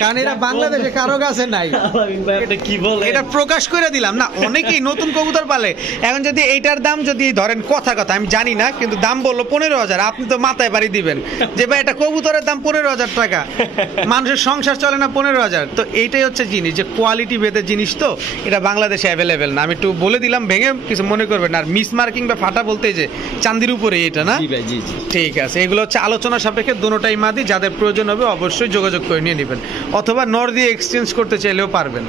কারণ এটা বাংলাদেশে কারো কাছে নাই। আলামিন ভাই আপনি কি বলেন? এটা প্রকাশ করে দিলাম না, অনেকেই নতুন কবুতর পালে। এখন যদি এইটার দাম যদি ধরেন কথা আমি জানি না, কিন্তু দাম বললো 15,000, আপনি তো মাথায় বাড়ি দিবেন যে ভাই এটা কবুতরের দাম 15,000 টাকা, মানুষের সংসার চলে না 15,000। তো এইটাই হচ্ছে জিনিস, যে কোয়ালিটি ভেদের জিনিস, তো এটা বাংলাদেশে অ্যাভেলেবেল না। আমি একটু বলে দিলাম, ভেঙে কিছু মনে করবেন না। আর মিস মার্কিং বা ফাটা বলতে যে চান্দির উপরে এটা না? জি ভাই, জি জি। ঠিক আছে, এগুলো হচ্ছে আলোচনা সাপেক্ষে, দোনোটাই মাদি। যাদের প্রয়োজন হবে অবশ্যই যোগাযোগ করে নিয়ে নেবেন, অথবা নর দিয়ে এক্সচেঞ্জ করতে চাইলেও পারবেন।